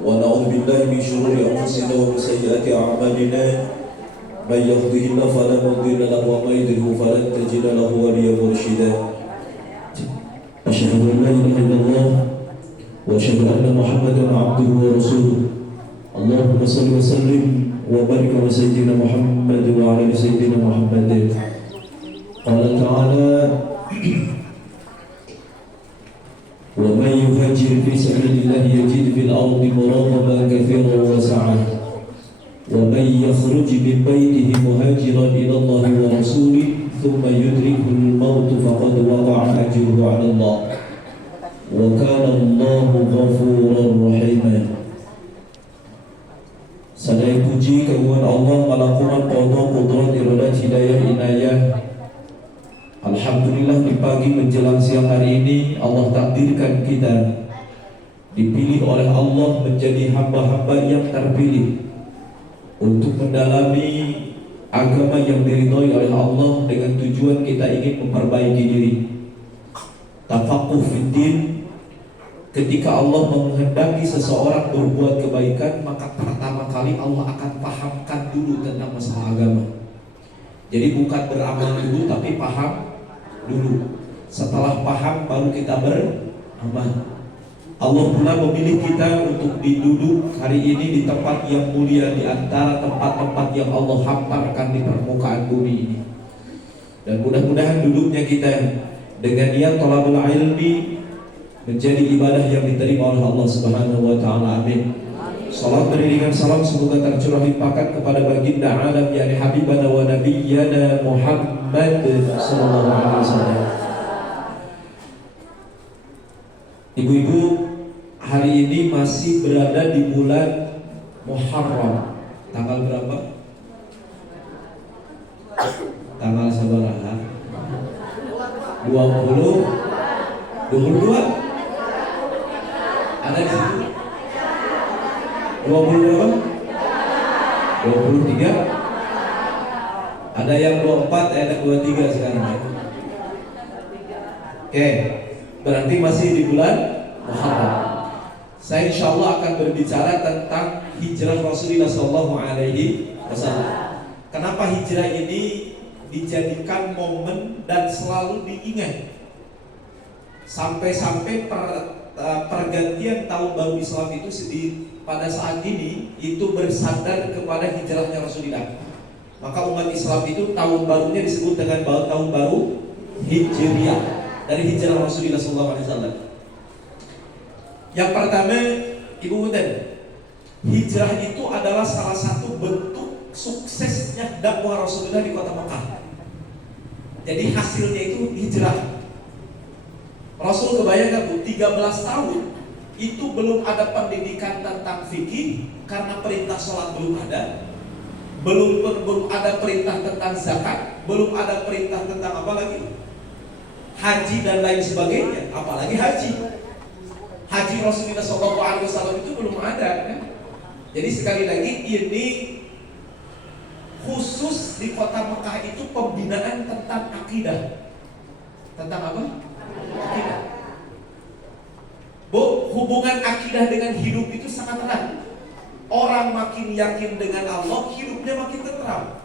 ونعوذ بالله من شرور أنفسنا ومن سيئات أعمالنا من يهده الله فلا مضل له ومن يضلل فلن تجد له وليا مرشدا أشهد أن لا إله إلا الله وأشهد أن محمدا عبده ورسوله اللهم صل وسلم وبارك على سيدنا محمد وعلى آل سيدنا محمد قال تعالى ومن يهاجر في سبيل الله يجد في الأرض مراغما كثيرا وسعة ومن يخرج من بيته مهاجرا إلى الله ورسوله ثم يدركه الموت فقد وقع أجره على الله وكان الله غفورا رحيما. Sadaya puji kehadiran Allah melakukan qada qudrat iradat hidayah inayah. Alhamdulillah di pagi menjelang siang hari ini Allah takdirkan kita dipilih oleh Allah menjadi hamba-hamba yang terpilih untuk mendalami agama yang diridhoi oleh Allah dengan tujuan kita ingin memperbaiki diri. Tafaqquh fiddin, ketika Allah menghendaki seseorang berbuat kebaikan, maka pertama kali Allah akan pahamkan dulu tentang masalah agama. Jadi bukan beramal dulu tapi paham dulu. Setelah paham baru kita beramal. Allah pula memilih kita untuk duduk hari ini di tempat yang mulia di antara tempat-tempat yang Allah hamparkan di permukaan bumi ini. Dan mudah-mudahan duduknya kita dengan niat thalabul ilmi menjadi ibadah yang diterima oleh Allah Subhanahu wa taala. Amin. Salat beriringan salam semoga tercurah limpahkan kepada baginda alam yakni habibana wa nabiyyana Muhammad sallallahu alaihi wasallam. Ibu-ibu, hari ini masih berada di bulan Muharram. Tanggal berapa? Tanggal sabaraha? 22? Ada di situ? 20 berapa? 23? Ada yang 24, ada 23 sekarang. Oke, berarti masih di bulan Muharram. Saya insya Allah akan berbicara tentang hijrah Rasulullah SAW. Kenapa hijrah ini dijadikan momen dan selalu diingat? Sampai-sampai pergantian tahun baru Islam itu pada saat ini itu bersandar kepada hijrahnya Rasulullah. Maka umat Islam itu tahun barunya disebut dengan tahun baru Hijriah, dari hijrah Rasulullah SAW. Yang pertama, Ibu Bunda, hijrah itu adalah salah satu bentuk suksesnya dakwah Rasulullah di kota Mekah. Jadi hasilnya itu hijrah. Rasul kebayang Bu, 13 tahun itu belum ada pendidikan tentang fikih karena perintah sholat belum ada, belum ada perintah tentang zakat, belum ada perintah tentang apa lagi? Haji dan lain sebagainya, apalagi haji. Haji Rasulullah SAW itu belum ada kan? Jadi sekali lagi ini khusus di kota Mekah itu pembinaan tentang akidah. Tentang apa? Akidah. Bu, hubungan akidah dengan hidup itu sangat erat. Orang makin yakin dengan Allah, hidupnya makin tentram.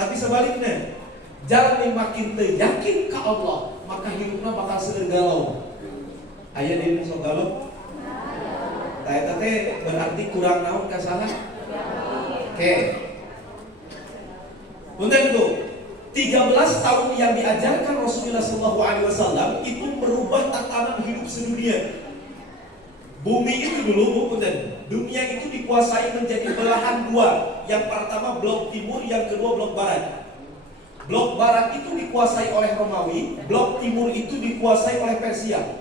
Tapi sebaliknya, jalan yang makin yakin ke Allah, maka hidupnya bakal sedergalau. Ayah dia sok galau. Tete berarti kurang naon ka salah. Oke. Punten Bu, 13 tahun yang diajarkan Rasulullah SAW itu merubah tatanan hidup sedunia. Bumi itu dulu, punten, dunia itu dikuasai menjadi belahan dua. Yang pertama blok timur, yang kedua blok barat. Blok barat itu dikuasai oleh Romawi, blok timur itu dikuasai oleh Persia.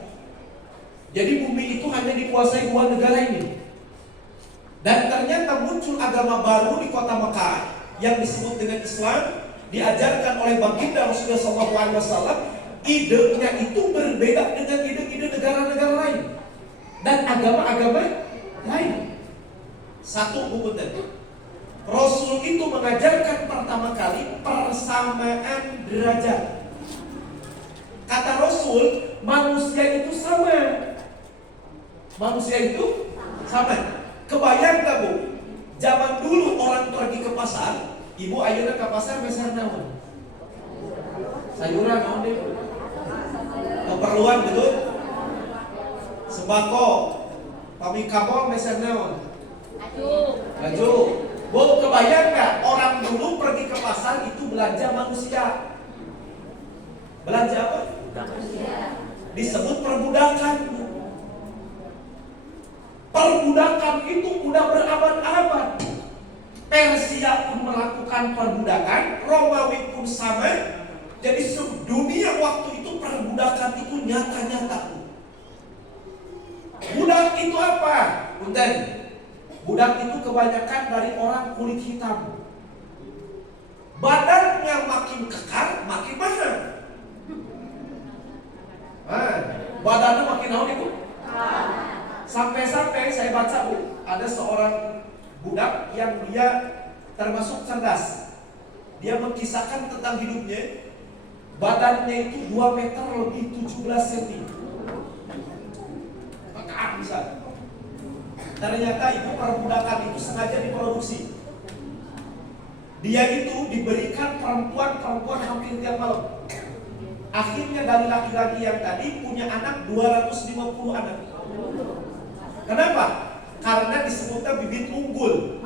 Jadi bumi itu hanya dikuasai dua negara ini. Dan ternyata muncul agama baru di kota Mekah yang disebut dengan Islam, diajarkan oleh baginda Rasulullah SAW. Idenya itu berbeda dengan ide-ide negara-negara lain dan agama-agama lain. Satu buku tadi, Rasul itu mengajarkan pertama kali persamaan derajat. Kata Rasul, manusia itu sama. Manusia itu Sama. Kebayang gak Bu? Zaman dulu orang pergi ke pasar, ibu ayeuna ke pasar meser naon? Sayuran naon deh? Keperluan betul? Sembako. Pami kabong meser naon? Baju. Bu, kebayang gak? Orang dulu pergi ke pasar itu belanja manusia. Belanja apa? Disebut perbudakan. Perbudakan itu udah berabad-abad. Persia pun melakukan perbudakan, Romawi pun sama. Jadi dunia waktu itu perbudakan itu nyata-nyata. Budak itu apa? Punten. Budak itu kebanyakan dari orang kulit hitam. Badannya makin kekar, makin mahal. Badannya makin naon itu? Sampai-sampai saya baca Bu, ada seorang budak yang dia termasuk cerdas. Dia mengisahkan tentang hidupnya. Badannya itu 2 meter lebih 17 cm. Maka bisa. Ternyata itu perbudakan itu sengaja diproduksi. Dia itu diberikan perempuan hampir tiap malam. Akhirnya dari laki-laki yang tadi punya anak 250 anak. Kenapa? Karena disebutnya bibit unggul.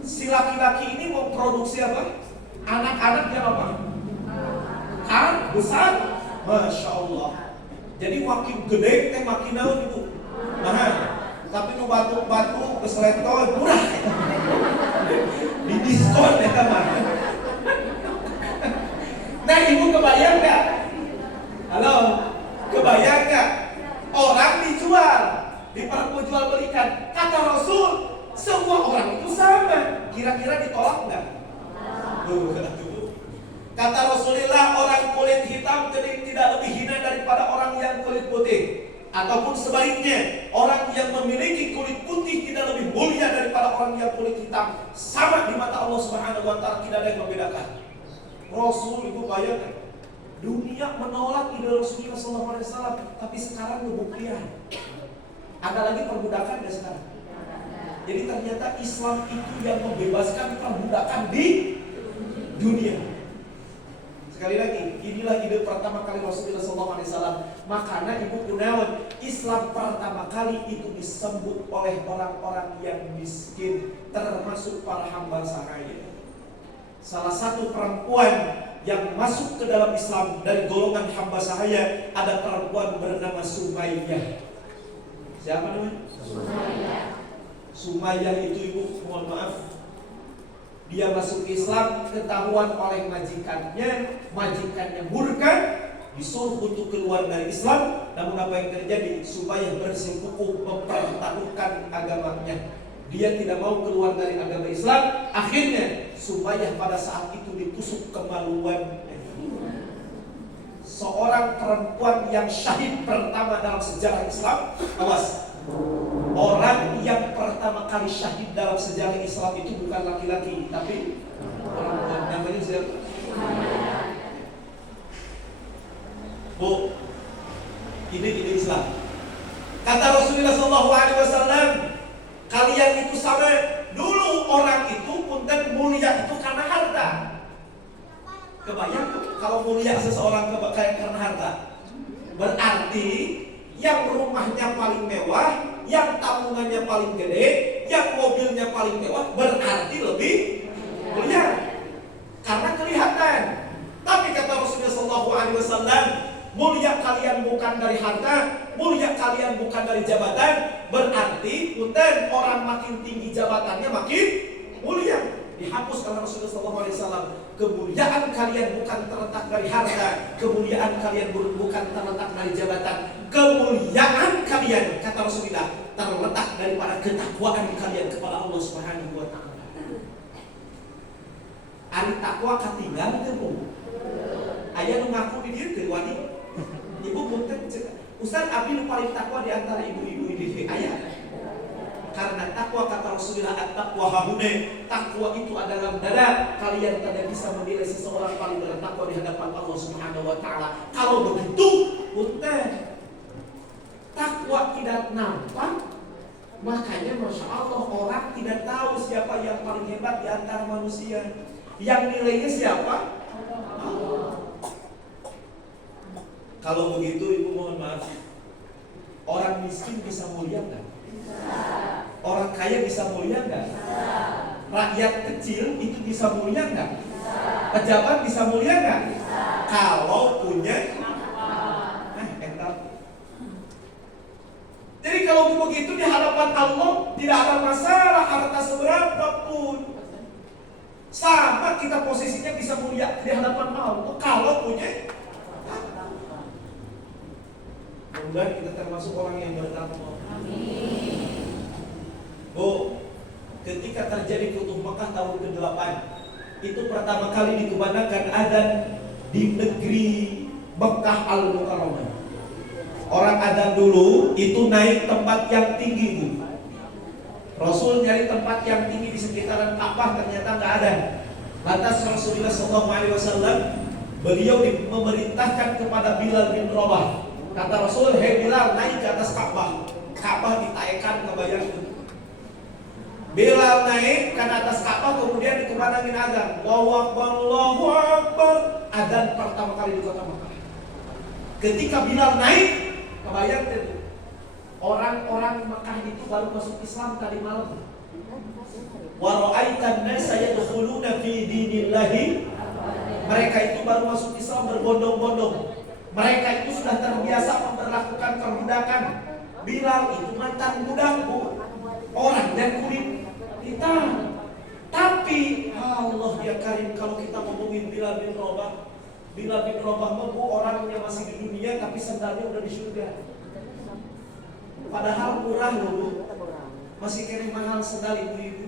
Si laki-laki ini mau produksi apa? Anak-anaknya apa? Kan besar, Masya Allah. Jadi makin gede, makin naon itu. Tapi nu batu-batu keseletoy murah. Di diskon ya teman. Nah ibu kebayang gak? Halo, kebayang gak? Orang dijual, diperjual belikan. Kata Rasul, semua orang itu sama. Kira-kira ditolak nggak? Kata Rasulullah, orang kulit hitam tidak lebih hina daripada orang yang kulit putih. Ataupun sebaliknya, orang yang memiliki kulit putih tidak lebih mulia daripada orang yang kulit hitam. Sama di mata Allah Subhanahu wa Ta'ala, tidak ada yang membedakan. Rasul itu bayangkan, dunia menolak ide Rasulullah SAW, tapi sekarang kebuktian. Ada lagi perbudakan ya sekarang. Jadi ternyata Islam itu yang membebaskan perbudakan di dunia. Sekali lagi, inilah ide pertama kali Rasulullah SAW. Makanya ibu kunaon, Islam pertama kali itu disebut oleh orang-orang yang miskin, termasuk para hamba sahaya. Salah satu perempuan yang masuk ke dalam Islam dari golongan hamba sahaya, ada perempuan bernama Sumayyah. Siapa namanya? Sumayyah itu ibu, mohon maaf, dia masuk Islam, ketahuan oleh majikannya murka, disuruh untuk keluar dari Islam. Namun apa yang terjadi? Sumayyah bersikukuh mempertaruhkan agamanya. Dia tidak mau keluar dari agama Islam. Akhirnya Sumayyah pada saat itu ditusuk kemaluan. Seorang perempuan yang syahid pertama dalam sejarah Islam. Awas, orang yang pertama kali syahid dalam sejarah Islam itu bukan laki-laki, tapi perempuan. Namanya siapa? Bu, ini Islam. Kata Rasulullah SAW, kalian itu sama. Dulu orang itu punten mulia itu karena harta. Kebayang kalau mulia seseorang karena harta? Berarti yang rumahnya paling mewah, yang tabungannya paling gede, yang mobilnya paling mewah, berarti lebih mulia karena kelihatan. Tapi kata Rasulullah SAW, mulia kalian bukan dari harta, mulia kalian bukan dari jabatan. Berarti punten orang makin tinggi jabatannya makin mulia. Dihapus oleh Rasulullah SAW. Kemuliaan kalian bukan terletak dari harta, kemuliaan kalian bukan terletak dari jabatan. Kemuliaan kalian, kata Rasulullah, terletak daripada ketakwaan kalian kepada Allah Subhanahu wa Ta'ala. Ari takwa katinggal teu? Aya nu ngaku di dieu teu wani? Ibu punten Ustaz abdi nu paling takwa di antara ibu-ibu di aya. Karena takwa kata Rasulullah, at-taqwa hahune, takwa itu adalah dada. Kalian tidak bisa menilai seseorang paling bertakwa di hadapan Allah Subhanahu wa Ta'ala. Kalau begitu, punten, takwa tidak nampak, Makanya Masya Allah, orang tidak tahu siapa yang paling hebat di antara manusia. Yang nilainya siapa? Allah. Kalau begitu ibu mohon maaf, orang miskin bisa mulia nggak? Orang kaya bisa mulia nggak? Rakyat kecil itu bisa mulia nggak? Pejabat bisa mulia nggak? Kalau punya Jadi kalau begitu di hadapan Allah tidak ada masalah harta seberapa pun. Sama kita posisinya bisa mulia di hadapan Allah kalau punya. Mudah-mudahan kita termasuk orang yang bertakwa. Bu, ketika terjadi Futuh Makkah tahun ke-8, itu pertama kali dikumandangkan adzan di negeri Makkah Al-Mukarramah. Orang adzan dulu itu naik tempat yang tinggi, Bu. Rasul nyari tempat yang tinggi di sekitaran Ka'bah, ternyata nggak ada. Lantas Rasulullah SAW beliau memerintahkan kepada Bilal bin Rabah. Kata Rasul, "Hei Bilal, naik ke atas Ka'bah." Ka'bah ditaikkan ke bayang. Bilal naik ke atas Ka'bah, kemudian dikumandangin adzan. Allahu Akbar, Allahu Akbar. Adzan pertama kali di kota Makkah. Ketika Bilal naik, kebayang itu orang-orang Makkah itu baru masuk Islam tadi malam. Wa ra'aitan nasa yadkhuluna fi dinillahi. Mereka itu baru masuk Islam berbondong-bondong. Mereka itu sudah terbiasa memperlakukan perbudakan. Bilal itu mantan budak, Bu. Orang dan kulit hitam. Tapi Allah ya Karim, kalau kita ngomongin Bilal bin Rabah, Bilal bin Rabah itu orangnya masih di dunia tapi sandalnya udah di surga. Padahal murah loh, Bu. Masih kira mahal sandal ibu-ibu.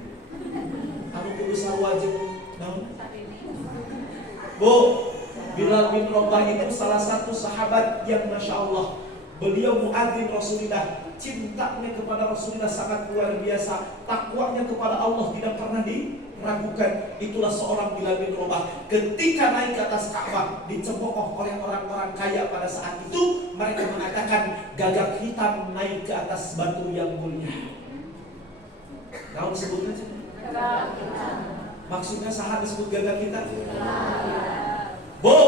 Anu kudu sarwajib. Bu, Bilal bin Rabah itu salah satu sahabat yang Masya Allah, beliau muadzin Rasulullah. Cintanya kepada Rasulullah sangat luar biasa. Takwanya kepada Allah tidak pernah diragukan. Itulah seorang Bilal bin Rabah. Ketika naik ke atas Ka'bah, dicemooh oleh orang-orang kaya pada saat itu. Mereka mengatakan gagak hitam naik ke atas batu yang mulia. Kau sebutnya sih? Maksudnya sahabat disebut gagak hitam? Bu,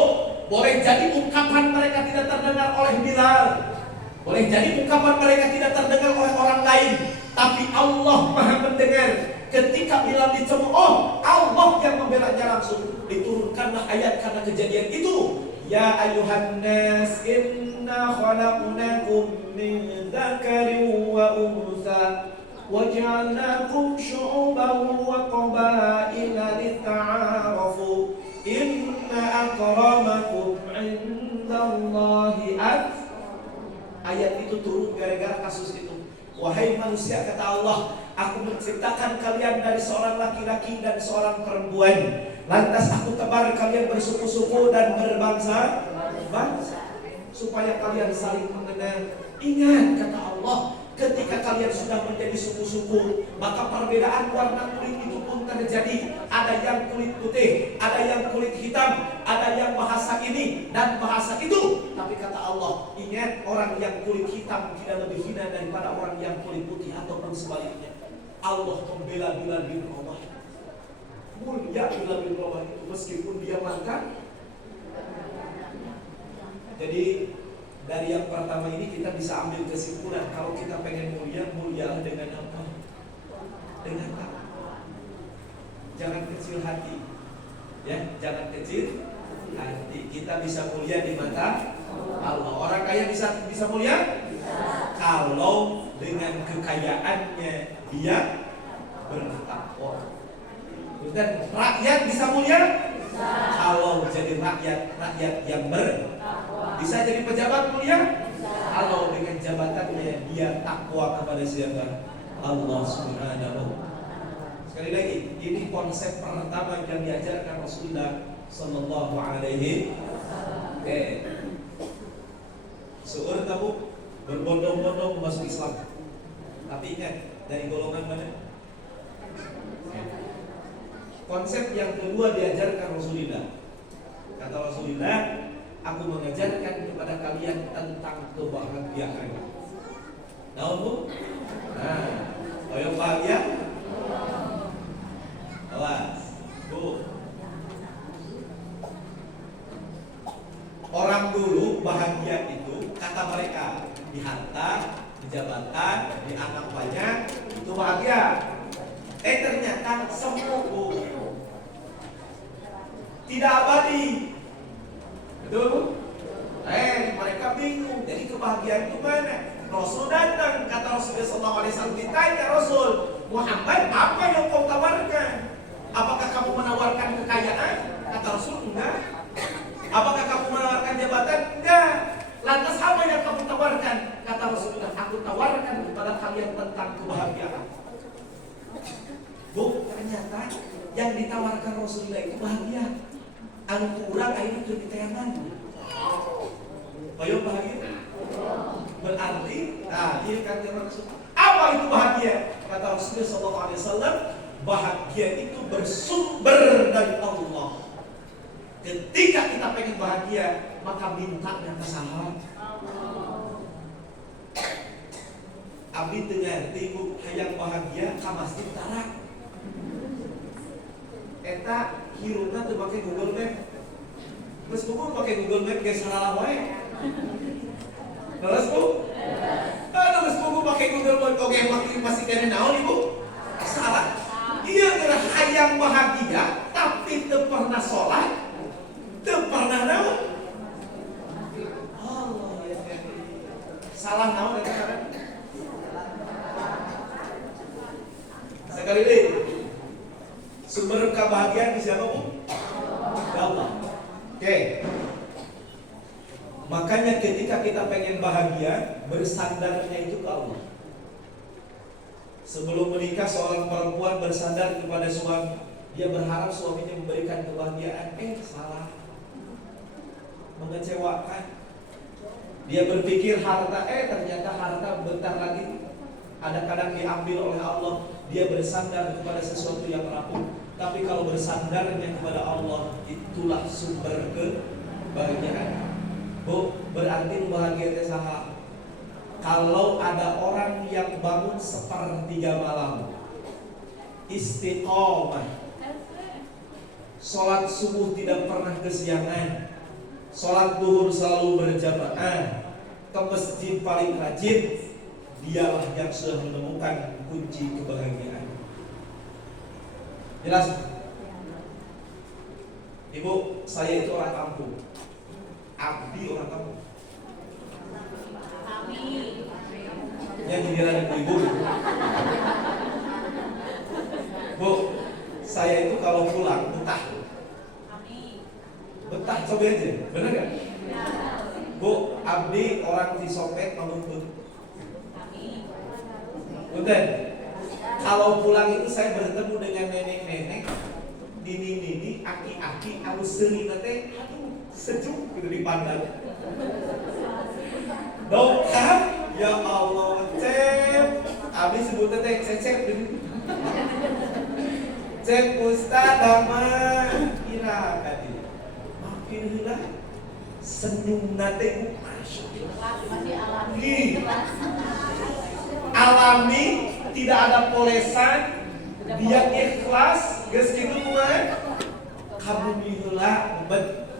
boleh jadi ungkapan mereka tidak terdengar oleh Bilal. Boleh jadi ungkapan mereka tidak terdengar oleh orang lain. Tapi Allah Maha mendengar. Ketika Bilal dicemooh, Allah yang membelanya langsung. Diturunkanlah ayat karena kejadian itu. Ya ayuhan nas, inna khalaqnakum min dzakarin wa untha waj'alnakum syu'uban wa qabaila lita'arafu. Inna akramakum 'indallahi atqakum. Ayat itu turun gara-gara kasus itu. Wahai manusia, kata Allah, aku menciptakan kalian dari seorang laki-laki dan seorang perempuan. Lantas aku tebar kalian bersuku-suku dan berbangsa supaya kalian saling mengenal. Ingat, kata Allah, ketika kalian sudah menjadi suku-suku, maka perbedaan warna kulit itu pun terjadi. Ada yang kulit putih, ada yang kulit hitam, ada yang bahasa ini dan bahasa itu. Tapi kata Allah, ingat, orang yang kulit hitam tidak lebih hina daripada orang yang kulit putih ataupun sebaliknya. Allah membela Bilal bin Rabah. Mulia Bilal bin Rabah itu meskipun dia mantan. Jadi dari yang pertama ini kita bisa ambil kesimpulan, kalau kita pengen mulia, mulialah dengan apa? Dengan takwa. Jangan kecil hati. Ya, jangan kecil hati. Kita bisa mulia di mata Allah. Orang kaya bisa mulia? Kalau dengan kekayaannya dia bertakwa. Dan rakyat bisa mulia? Kalau jadi rakyat yang bertakwa. Bisa jadi pejabat mulia? Kalau dengan jabatannya dia takwa kepada siapa? Allah Subhanahu. Sekali lagi, ini konsep pertama yang diajarkan Rasulullah Sallallahu Alaihi Wasallam. Seueur tabu berbondong-bondong masuk Islam. Tapi ingat, dari golongan mana? Konsep yang kedua diajarkan Rasulullah. Kata Rasulullah, aku mengajarkan kepada kalian tentang kebahagiaan. Tahu Bu? Nah, punya anak banyak itu bahagia. Ternyata semua tidak abadi. Betul? Mereka bingung. Jadi kebahagiaan itu mana? Rasul datang, kata Rasulullah SAW, ditanya Rasul, Muhammad, apa yang kau tawarkan? Apakah kamu menawarkan kekayaan? Kata Rasul, enggak. Apakah kamu menawarkan jabatan? Enggak. Lantas apa yang kamu tawarkan? Kata Rasulullah, aku tawarkan kepada kalian tentang kebahagiaan. Bu, ternyata yang ditawarkan Rasulullah itu bahagia. Anu kurang akhirnya lebih teman. Ayo bahagia. Berarti, ini kata Rasul. Apa itu bahagia? Kata Rasulullah SAW, bahagia itu bersumber dari Allah. Ketika kita pengen bahagia, maka mintanya ke sahabat. Abdi dengar tibu hayang bahagia ka masjid tarak. Eta hirupna teu make Google Map. Geus buku make Google Map geus salah wae. Terus Bu? Geus buku make Google Map oge masih kene naon Ibu? Salah. Ieu geura hayang bahagia tapi teu pernah salat, teu pernah naon. Allah ya. Salah naon eta kan? Sekali lagi, sumber kebahagiaan di siapa Bu? Allah. Oke. Makanya ketika kita pengen bahagia, bersandarnya itu ke Allah. Sebelum menikah, seorang perempuan bersandar kepada suami. Dia berharap suaminya memberikan kebahagiaan. Salah. Mengecewakan. Dia berpikir harta, ternyata harta bentar lagi ada kadang diambil oleh Allah. Dia bersandar kepada sesuatu yang rapuh. Tapi kalau bersandarnya kepada Allah, itulah sumber kebahagiaan. Bu, berarti bahagia teh saha? Kalau ada orang yang bangun 1/3 malam, istiqomah, sholat subuh tidak pernah kesiangan, sholat duhur selalu berjamaah, ke masjid paling rajin, dialah yang sudah menemukan kunci kebahagiaan. Jelas? Ibu, saya itu orang kampung. Abdi orang kampung. Amin. Yang giliran ibu. Bu, saya itu kalau pulang betah. Amin. Betah coba aja, benar gak? Bu, Abdi orang Cisopet Maluku. Amin. Punten. Kalau pulang itu saya bertemu dengan nenek-nenek, nini-nini, aki-aki, anu seulina teh, aduh, sejuk gitu dipandang. Dokter, ya Allah, Cep, Abdi sebutnya teh Cecep gitu. Cep Ustaz Dama, kira tadi, makin heula senyum nate Masih alami. Alami, tidak ada polesan, dia ikhlas, geus kitu mah. Kabumi heula bet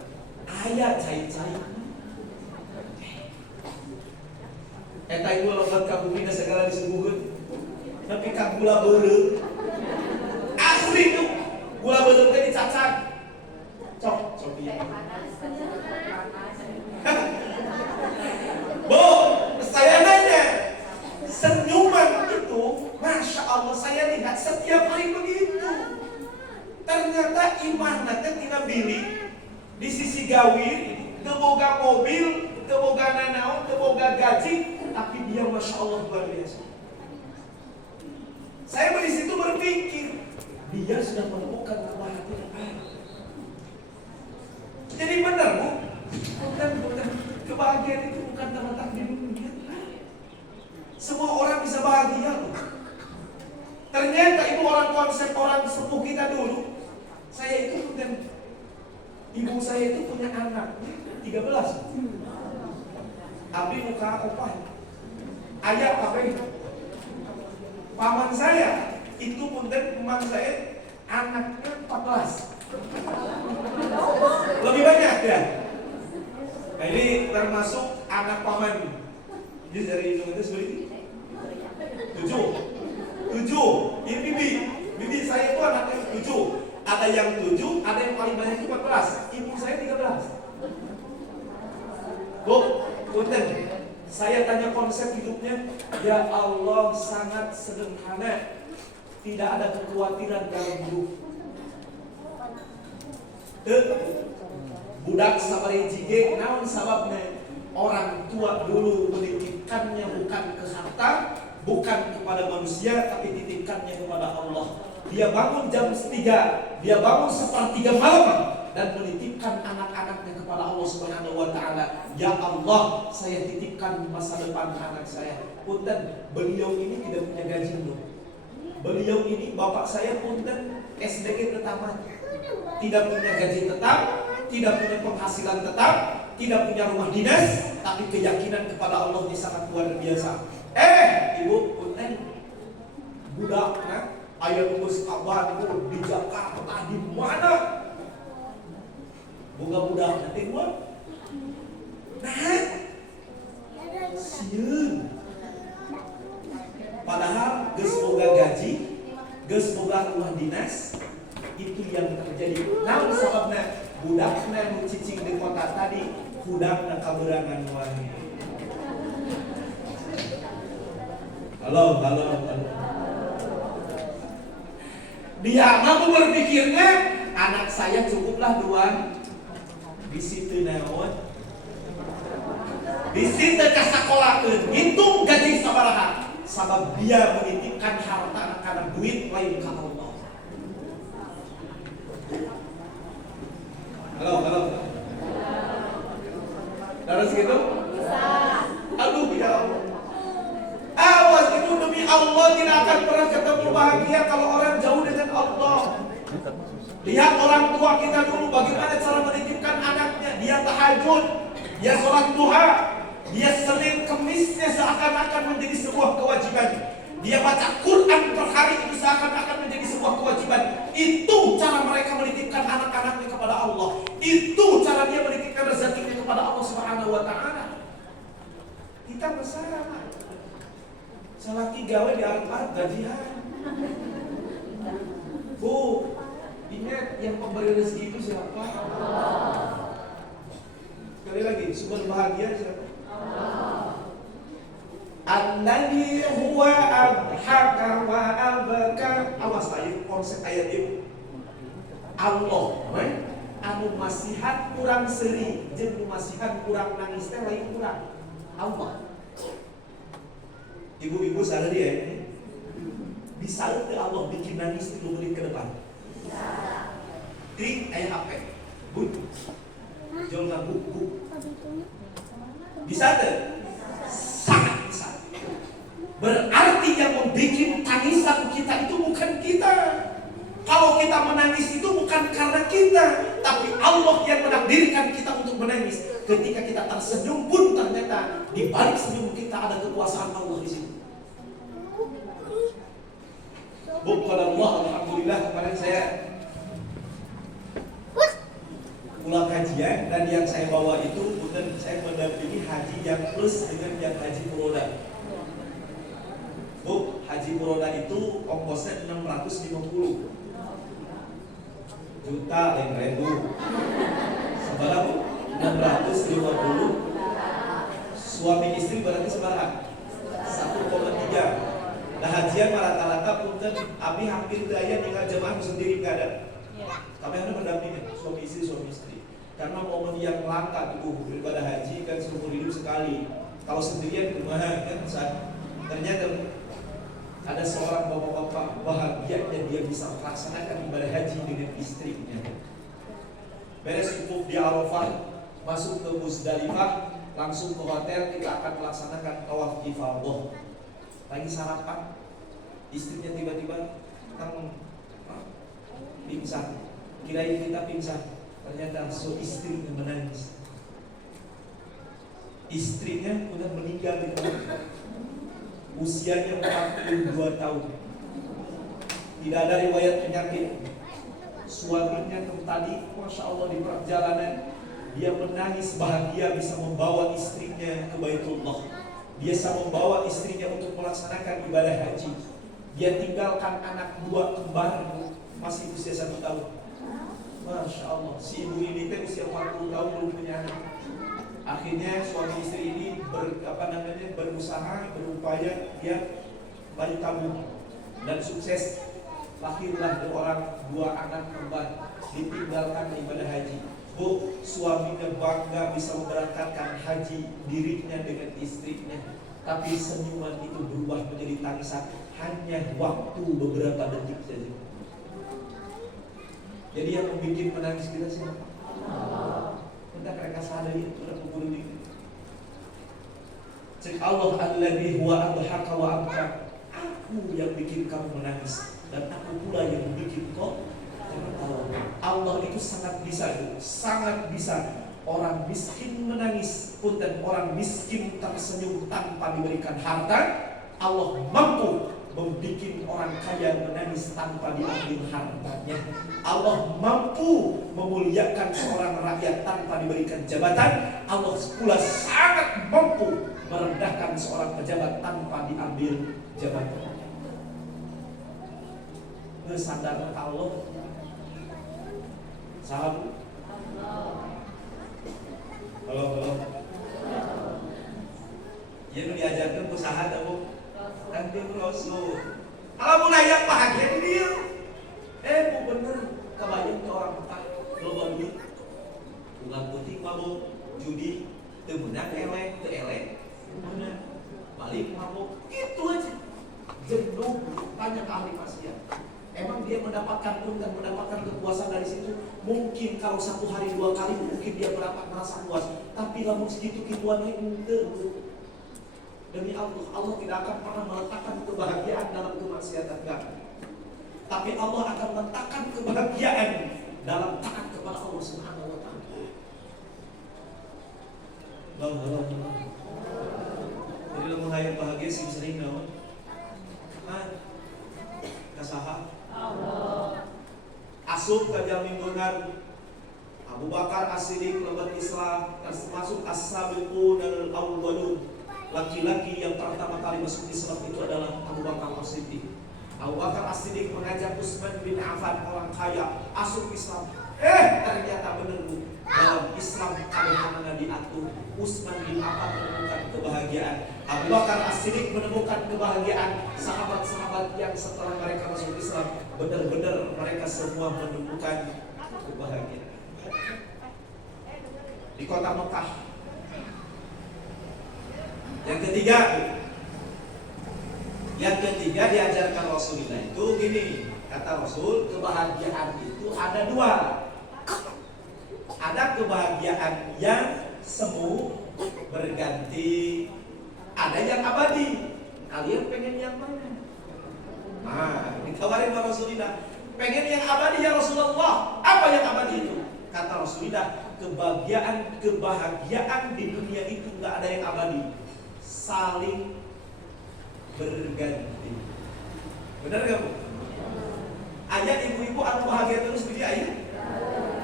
aya cai-cai. Eta ieu lompat kabumi da segala disuguhkeun. Tapi ka gula beureuh. Asli tuh, gula beureuh teh dicacak. Cok ieu. Bu, saya nanya, senyuman itu, Masya Allah, saya lihat setiap hari begitu. Ternyata iman nanti tina bili di sisi gawir, teboga mobil, teboga nanaon, teboga gaji, tapi dia Masya Allah luar biasa. Saya di situ berpikir, dia sudah menemukan kebahagiaan. Jadi benar Bu, bukan kebahagiaan itu bukan terletak di dunia. Semua orang bisa bahagia loh. Ternyata ibu orang konsep orang sepuh kita dulu. Saya itu bukan, ibu saya itu punya anak 13. Abdi muka opah. Ayah kabeh. Paman saya itu punten paman saya anaknya 14. Lebih banyak ya. Nah, ini termasuk anak paman. Jadi dari Indonesia seperti 7. Ini bibi saya itu anaknya 7. Ada yang 7, ada yang paling banyak itu 14. Ibu saya 13. Bu, punten. Saya tanya konsep hidupnya, ya Allah sangat sederhana. Tidak ada kekhawatiran dalam hidup. Budak sabari jige, naon sababnya? Orang tua dulu menitipkannya bukan ke harta, bukan kepada manusia, tapi titipkannya kepada Allah. Dia bangun jam 3, dia bangun 1/3 malam dan menitipkan anak-anaknya kepada Allah Subhanahu wa taala. Ya Allah, saya titipkan masa depan anak saya. Punten, beliau ini tidak punya gaji loh. Beliau ini bapak saya punten SDG pertama. Tidak punya gaji tetap, tidak punya penghasilan tetap, tidak punya rumah dinas, tapi keyakinan kepada Allah ini sangat luar biasa. Ibu punten, budak kan? Ayah ngurus kawan di Jakarta di mana? Budak nanti gua. Nah, sieun. Padahal geus boga gaji, geus boga rumah dinas, itu yang terjadi. Namun sababna budakna nu cicing di kota tadi, budakna kaberangan wae. Halo. Dia mampu berpikirnya, anak saya cukuplah 2. Di situ naon? Di situ ka sakolakeun, hitung gaji sabaraha. Sabab dia menitipkan harta karena duit lain ka Allah. Halo. Terus gitu? Aduh ya Allah. Awas itu demi Allah tidak akan pernah ketemu bahagia kalau orang jauh dengan Allah. Lihat orang tua kita dulu bagaimana cara menitipkan anaknya. Dia tahajud, dia sholat duha, dia Senin Kemisnya seakan-akan menjadi sebuah kewajiban. Dia baca Quran per hari itu seakan-akan menjadi sebuah kewajiban. Itu cara mereka menitipkan anak-anaknya kepada Allah. Itu cara dia menitipkan rezekinya kepada Allah Subhanahu wa taala. Kita bersama. Salaki gawe di arep gajian. Bu, ingat yang pemberi rezeki itu siapa? Allah. Sekali lagi, sumber bahagia siapa? Allah. Alladzi huwa adhaka wa abaka. Awas ayat konsep ayat itu. Allah, anu masihan kurang seri, jeung masihan kurang nangis teh lain kurang. Allah. Ibu-ibu sadar dia ini. Bisa itu Allah bikin nangis 10 menit ke depan? Bisa. Trik ayah apa? Bud. Jol na buk. Bisa tuh? Sangat bisa. Berarti yang membuat tangisan kita itu bukan kita. Kalau kita menangis itu bukan karena kita, tapi Allah yang menakdirkan kita untuk menangis. Ketika kita tersenyum pun ternyata di balik senyum kita ada kekuasaan Allah di situ. Allah, alhamdulillah kemarin saya pulang kajian dan yang saya bawa itu bukan saya mendampingi haji yang plus dengan yang haji furoda. Bu, haji furoda itu ongkosnya 650 juta ribu. Seberapa Bu? 650. Suami istri berarti seberapa? 1,3. Nah hajian rata-rata punten kami hampir daya tinggal jemaah sendiri nggak ada. Kami harus mendampingi suami istri. Karena momen yang langka tuh daripada haji kan seumur hidup sekali. Kalau sendirian kumaha kan ternyata ada seorang bapak-bapak bahagianya dia bisa melaksanakan ibadah haji dengan istrinya. Beres wukuf di Arafah, masuk ke Musdalifah, langsung ke hotel kita akan melaksanakan tawaf ifadah. Lagi sarapan, istrinya tiba-tiba pingsan. Kirain kita pingsan, ternyata istrinya menangis. Istrinya udah meninggal di rumah. Usianya 42 tahun. Tidak ada riwayat penyakit. Suaminya tadi, Masya Allah di perjalanan dia menangis bahagia bisa membawa istrinya ke Baitullah. biasa membawa istrinya untuk melaksanakan ibadah haji. Dia tinggalkan anak 2 kembar masih usia 1 tahun. Masya Allah, si ibu ini teh usia 40 tahun belum punya anak. Akhirnya suami istri ini berusaha, berupaya dia baju tabung dan sukses. Lahirlah 2 anak kembar, ditinggalkan ibadah haji. Bu, suaminya bangga bisa memberangkatkan haji dirinya dengan istrinya, tapi senyuman itu berubah menjadi tangisan hanya waktu beberapa detik saja. Jadi yang membuat menangis kita siapa? Kita mereka sadar itu adalah pukul ini. Cek Allah alladzi huwa adhaka wa abka. Aku yang bikin kamu menangis dan aku pula yang bikin kau tertawa. Allah itu sangat bisa orang miskin menangis pun dan orang miskin tersenyum tanpa diberikan harta. Allah mampu membuat orang kaya menangis tanpa diambil hartanya. Allah mampu memuliakan seorang rakyat tanpa diberikan jabatan. Allah pula sangat mampu merendahkan seorang pejabat tanpa diambil jabatan. Bersandar Allah. Salam. Halo. Ia diajarkan usaha tahu. Kanjeng Rasul. Kalau mulai yang bahagia dia. Bu bener kebayang ke orang Mekah loba duit. Bunga putih mabuk, judi, teu menang elek, teu elek. Menang. Balik mabuk. Gitu aja. Jenuh banyak ahli maksiat. Emang dia mendapatkan kepuasan dari situ? Mungkin kalau 1 hari 2 kali mungkin dia merasa puas. Tapi lamun segitu-gituan itu demi Allah tidak akan pernah meletakkan kebahagiaan dalam kemaksiatan kamu. Tapi Allah akan meletakkan kebahagiaan dalam taat kepada Allah Subhanahu wa taala. Jadi lamun hayang bahagia sing sering naon? Kasaha? Allah. Asup ka jalmi beungar Abu Bakar As-Siddiq lebat Islam termasuk as-sabiqun al-awwalun. Laki-laki yang pertama kali masuk Islam itu adalah Abu Bakar As-Siddiq. Abu Bakar As-Siddiq mengajak Utsman bin Affan orang kaya masuk Islam. Ternyata benar Bu, dalam Islam ada yang diatur. Utsman bin Affan menemukan kebahagiaan. Abu Bakar As-Siddiq menemukan kebahagiaan. Sahabat-sahabat yang setelah mereka masuk Islam, benar-benar mereka semua menemukan kebahagiaan. Di kota Mekah. Yang ketiga diajarkan Rasulullah itu gini, kata Rasul, kebahagiaan itu ada 2. Ada kebahagiaan yang semu berganti, ada yang abadi. Kalian pengen yang mana? Dikabarin sama Rasulullah, pengen yang abadi ya Rasulullah. Apa yang abadi itu? Kata Rasulullah, kebahagiaan di dunia itu nggak ada yang abadi, saling berganti. Benar gak Bu? Ayah ibu-ibu anu bahagia terus di ayah?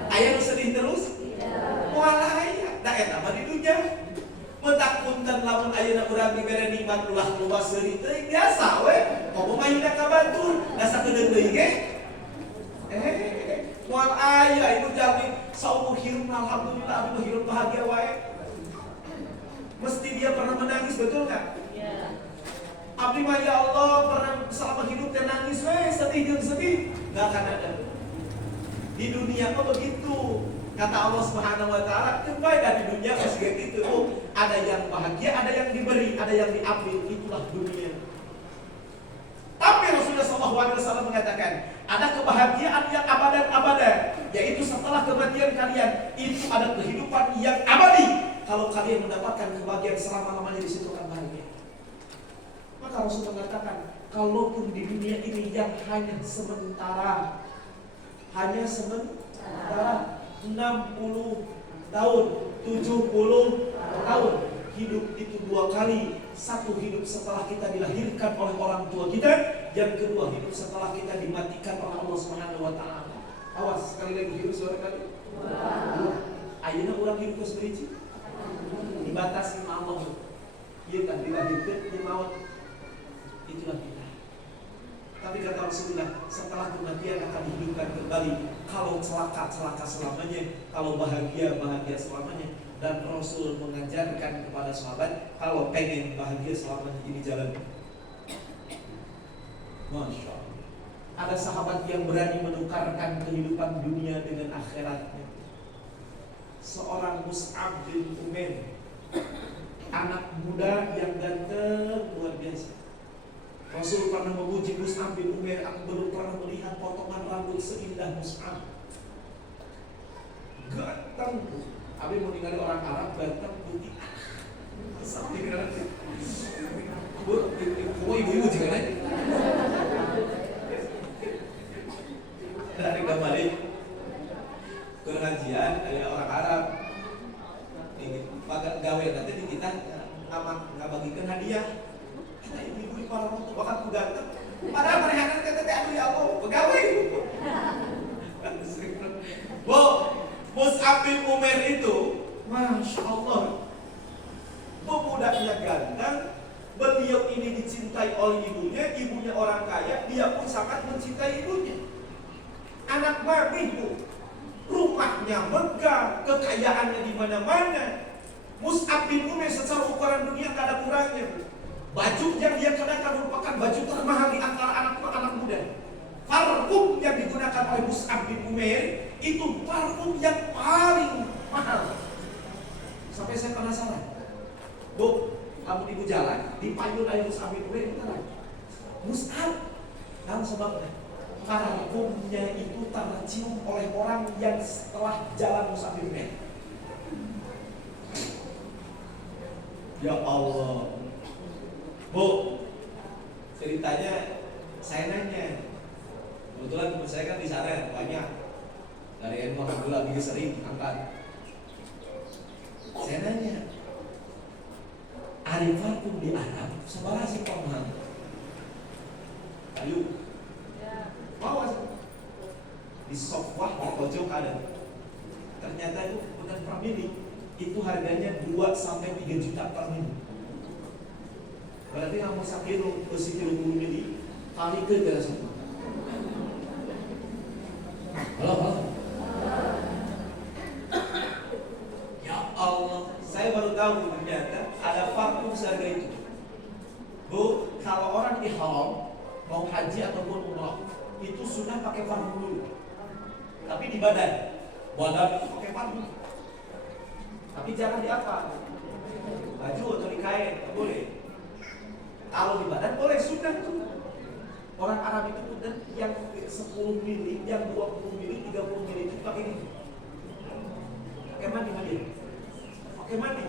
Ayah sedih terus? Mualah ayah, da eta mah di dunya. Mentak punten lamun ayeuna urang dibere nikmat ulah loba seuri teh biasa we. Komo mah hidak ka batur, da sakedeung deui ge. Moal ayah ibu jalmi saumur hirup alhamdulillah abdi hirup bahagia wae. Mesti dia pernah menangis, betul enggak? Iya. Abdi mah ya Allah pernah selama hidup teh nangis we, sedih jeung sedih, enggak akan ada. Di dunia mah begitu. Kata Allah Subhanahu wa taala, "Kebaik di dunia masih kayak gitu." Ada yang bahagia, ada yang diberi, ada yang diambil, itulah dunia. Tapi Rasulullah SAW mengatakan, ada kebahagiaan yang abadan-abadan, yaitu setelah kematian kalian, itu ada kehidupan yang abadi. Kalau kalian mendapatkan kebahagiaan selama-lamanya di situ akan bahagia. Maka Rasul mengatakan, kalaupun di dunia ini yang hanya sementara, 60 tahun, 70 tahun, hidup itu 2 kali. Satu hidup setelah kita dilahirkan oleh orang tua kita, yang kedua hidup setelah kita dimatikan oleh Allah Subhanahu wa taala. Awas sekali lagi hidup suara kali. Ayeuna urang hidup geus beureujing. Dibatasi sama Allah. Ia kan dilahirkan, ia maut. Itulah kita. Tapi kata Rasulullah, setelah kematian akan dihidupkan kembali. Kalau celaka selamanya, kalau bahagia selamanya. Dan Rasul mengajarkan kepada sahabat, kalau pengen bahagia selamanya, ini jalan. Masya Allah. Ada sahabat yang berani menukarkan kehidupan dunia dengan akhiratnya. Seorang Mus'ab bin Umair, anak muda yang ganteng luar biasa. Rasul pernah memuji Mus'ab bin Umair, aku belum pernah melihat potongan rambut seindah Mus'ab. Ganteng. Abi mau tinggal orang Arab ganteng putih. Sampai ganteng. Ibu-ibu juga kan? Dari kembali ke pengajian ada orang Arab. Gawe nanti di kita nggak bagikan hadiah. Kata ibu-ibu di para waktu bahkan ku ganteng. Padahal mereka kata aduh ya Allah pegawai. Bu, Mus'ab bin Umair itu, Masya Allah, pemudanya ganteng. Beliau ini dicintai oleh ibunya, ibunya orang kaya, dia pun sangat mencintai ibunya. Anak mami bu, rumahnya megah, kekayaannya di mana-mana. Mus'ab bin Umair secara ukuran dunia tak ada kurangnya bu. Baju yang dia kenakan merupakan baju termahal di antara anak muda. Parfum yang digunakan oleh Mus'ab bin Umair itu parfum yang paling mahal. Sampai saya penasaran, bu, kamu ibu jalan di payung air Mus'ab bin Umair itu kan? Mus'ab, tahu sebabnya? Parfumnya itu tercium oleh orang yang setelah jalan Mus'ab bin Umair. Ya Allah, bu, ceritanya saya nanya. Kebetulan teman saya kan di sana banyak. Dari NU alhamdulillah dia sering angkat. Saya nanya, ada parfum di Arab, sebarang sih paham. Ayo, bawa di Sofwah di pojok ada. Ternyata itu bukan per mili, itu harganya 2 sampai 3 juta per mili. Berarti kamu sakit besi 30 mili kali ke jelas. Halo. Ya Allah, saya baru tahu ternyata ada parfum seharga itu. Bu, kalau orang ihram mau haji ataupun umrah itu sudah pakai parfum dulu. Tapi di badan pakai parfum. Tapi jangan di apa? Baju atau di kain, tak boleh. Kalau di badan boleh, sudah tuh. Orang Arab itu pun yang 10 mili, yang 20 mili, 30 mili itu pakai ini. Pakai mandi. Pakai mandi.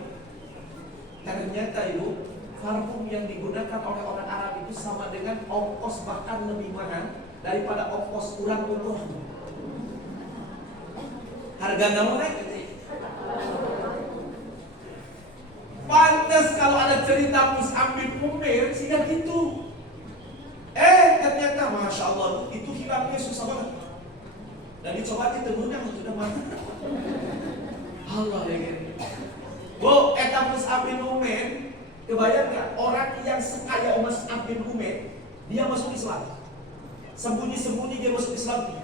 Ternyata ibu, parfum yang digunakan oleh orang Arab itu sama dengan ongkos bahkan lebih mahal daripada ongkos kurang umroh. Harga nama naik. Pantas kalau ada cerita Mus'ab bin Umair sehingga gitu. Ternyata Masya Allah itu hilangnya susah banget. Dan dicoba ditemunya sudah mati. Allah ya kan. Bu, Mus'ab bin Umair, kebayang gak orang yang sekaya Mus'ab bin Umair dia masuk Islam. Sembunyi-sembunyi dia masuk Islam.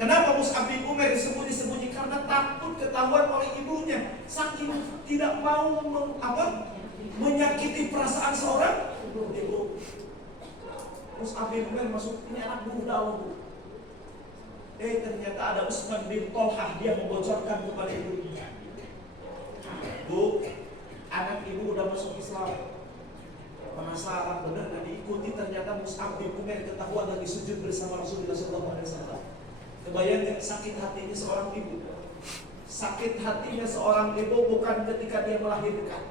Kenapa Mus'ab bin Umair sembunyi-sembunyi? Karena takut ketahuan oleh ibunya. Saking tidak mau menyakiti perasaan seorang ibu. Mus'ab bin Umair masuk, ini anak muda bu. Ternyata ada Utsman bin Tolhah, dia membocorkan kepada ibunya. Bu, anak ibu udah masuk Islam. Penasaran benar dan diikuti. Ternyata Mus'ab bin Umair ketahuan lagi sujud bersama Rasulullah SAW. Kebayang sakit hatinya seorang ibu. Sakit hatinya seorang ibu bukan ketika dia melahirkan.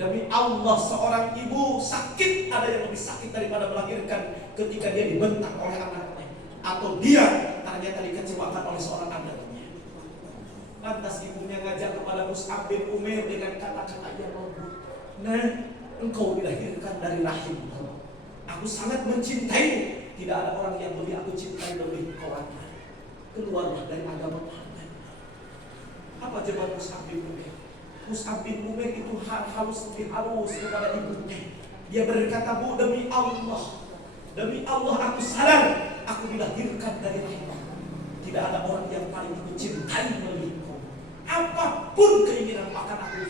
Demi Allah seorang ibu sakit, ada yang lebih sakit daripada melahirkan ketika dia dibentak oleh anaknya. Atau dia ternyata dikecewakan oleh seorang anaknya. Lantas ibunya ngajak kepada Mus'ab bin Umair dengan kata-kata yang lembut. Nah, engkau dilahirkan dari rahimku. Aku sangat mencintaimu. Tidak ada orang yang lebih aku cintai lebih kau anaknya. Keluarlah dari agama Muhammad. Apa jawaban Mus'ab bin Umair? Mus'ab bin Umair itu halus lebih halus kepada ibunya. Dia berkata, "Bu, demi Allah aku sadar aku dilahirkan dari rahim. Tidak ada orang yang paling aku cintai melebihi kau. Apapun keinginan akan aku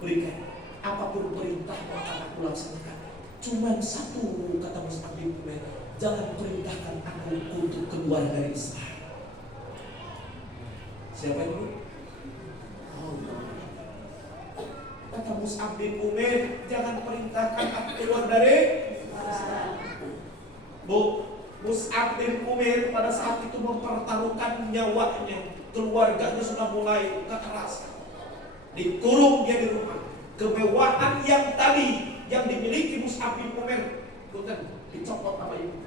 berikan, apapun perintah akan aku laksanakan. Cuman satu," kata Mus'ab bin Umair, "jangan perintahkan aku untuk keluar dari Islam." Siapa itu? Kata Mus'ab bin Umair, "Jangan perintahkan aku keluar dari Islam." Bu, Mus'ab bin Umair pada saat itu mempertaruhkan nyawanya. Keluarganya sudah mulai kekerasan. Dikurung dia di rumah. Kemewahan yang tadi yang dimiliki Mus'ab bin Umair dicopot sama ibu.